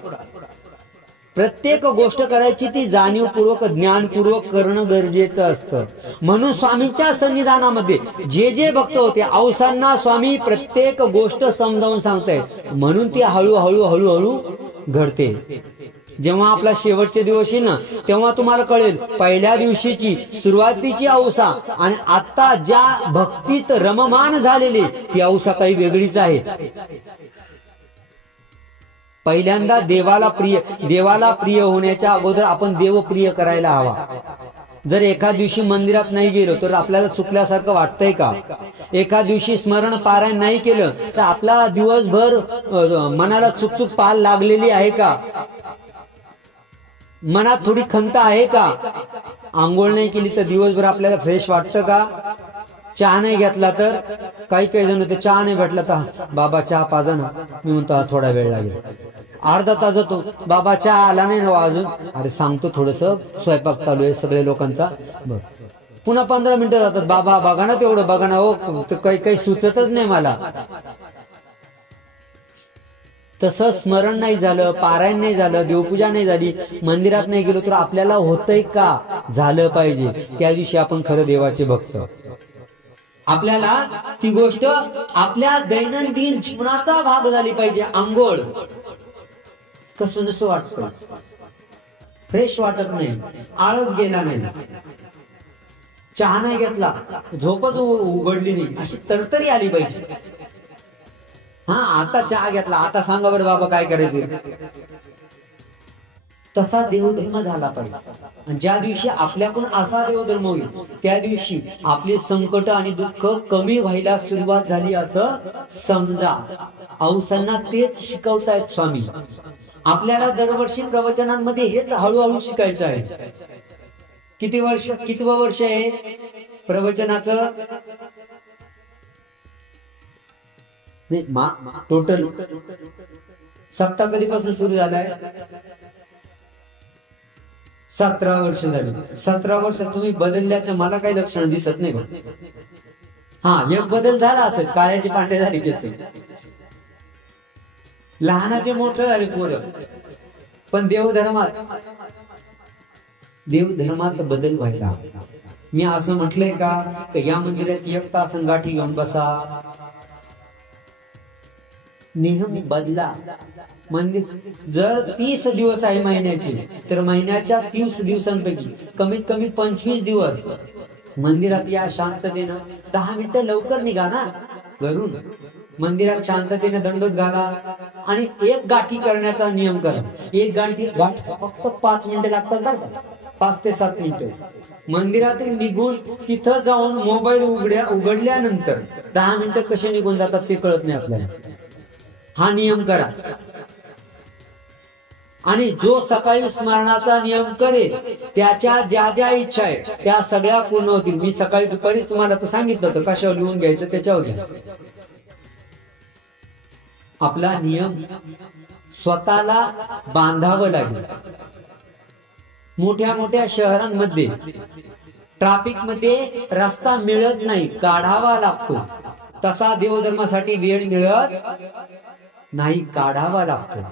प्रत्येक गोष्ट करायची ती जाणीवपूर्वक ज्ञानपूर्वक करणं गरजेचं असतं. म्हणून स्वामींच्या सन्निधानामध्ये जे जे भक्त होते औसांना स्वामी प्रत्येक गोष्ट समजावून सांगतायत. म्हणून ती हळूहळू हळूहळू घडते. जेव्हा आपला शेवटचे दिवस येईल ना, तेव्हा तुम्हाला कळेल पहिल्या दिवशीची सुरुवातीची औसा आणि आता ज्या भक्तीत रममान झालेली ती औसा काही वेगळीच आहे. पहिल्यांदा देवाला प्रिय होण्याच्या अगोदर आपण देवप्रिय करायला हवा. जर एका दिवशी मंदिरात नाही गेलो तर आपल्याला चुकल्यासारखं वाटतंय का? एका दिवशी स्मरण पारायण नाही केलं तर आपला दिवसभर मनाला चुकचुक पाल लागलेली आहे का? मनात थोडी खंत आहे का? आंघोळ नाही केली तर दिवसभर आपल्याला फ्रेश वाटतं का? चहा नाही घेतला तर काही जण ते चहा नाही भेटला तर बाबा चहा पाजा ना. मी म्हणतो थोडा वेळ लागेल, अर्धा तास जातो, बाबा चहा आला नाही ना अजून. अरे सांगतो थोडस स्वयंपाक चालू आहे सगळ्या लोकांचा. बर पुन्हा 15 मिनिटं जातात, बाबा बघा ना तेवढं बघा ना. हो काही सुचतच नाही मला. तसं स्मरण नाही झालं, पारायण नाही झालं, देवपूजा नाही झाली, मंदिरात नाही गेलो तर आपल्याला होतंय का? झालं पाहिजे. त्या दिवशी आपण खरं देवाचे भक्त. आपल्याला ती गोष्ट आपल्या दैनंदिन जीवनाचा भाग झाली पाहिजे. आंघोळ कसं नसं वाटतं, फ्रेश वाटत नाही, आळस गेला नाही, चहा नाही घेतला, झोपच उघडली नाही, अशी तरतरी आली पाहिजे. हा आता चहा घेतला, आता सांगा बरं बाबा काय करायचं. तसा देवधर्म झाला पाहिजे. आणि ज्या दिवशी आपल्याकडून असा देवधर्म होईल त्या दिवशी आपले संकट आणि दुःख कमी व्हायला सुरुवात झाली असं समजा. औसांना तेच शिकवतायत स्वामी. आपल्याला दरवर्षी प्रवचनांमध्ये हेच हळूहळू शिकायचं आहे. कितवं वर्ष आहे प्रवचनाचं? टोटल सप्ताह कधीपासून सुरू झालाय? 17 वर्ष झाली. 17 वर्ष तुम्ही बदलल्याचं मला काही लक्षण दिसत नाही. हा एक बदल झाला असेल, काळ्याचे पांढरे झाले केस, लहानाचे मोठे झाले पोरं. पण देवधर्मात बदल व्हायला. मी असं म्हटलंय का या मंदिरात 1 तास गाठी घेऊन बसा, नियम बदला. म्हणजे जर 30 दिवस आहे महिन्याचे, तर महिन्याच्या 30 दिवसांपैकी कमीत कमी 25 दिवस मंदिरात या शांततेनं. 10 मिनिटं लवकर निघा ना घरून, मंदिरात शांततेने दंडोत घाला आणि एक गाठी करण्याचा नियम करा. एक गाठ फक्त 5 मिनिटं लागतात बरं का, 5 ते 7 मिनिटं. मंदिरातून निघून तिथं जाऊन मोबाईल उघडल्यानंतर 10 मिनिटं कसे निघून जातात ते कळत नाही आपल्याला. हा नियम करा. आणि जो सकाळी स्मरणाचा नियम करेल त्याच्या ज्या ज्या इच्छा आहेत त्या सगळ्या पूर्ण होतील. मी सकाळी दुपारी तुम्हाला तर सांगितलं होतं कशावर लिहून घ्यायचं, त्याच्यावर घ्या. आपला नियम स्वतःला बांधावं लागेल. मोठ्या मोठ्या शहरांमध्ये ट्रॅफिक मध्ये रस्ता मिळत नाही, काढावा लागतो. तसा देवधर्मासाठी वेळ मिळत नाही, काढावा लागतो.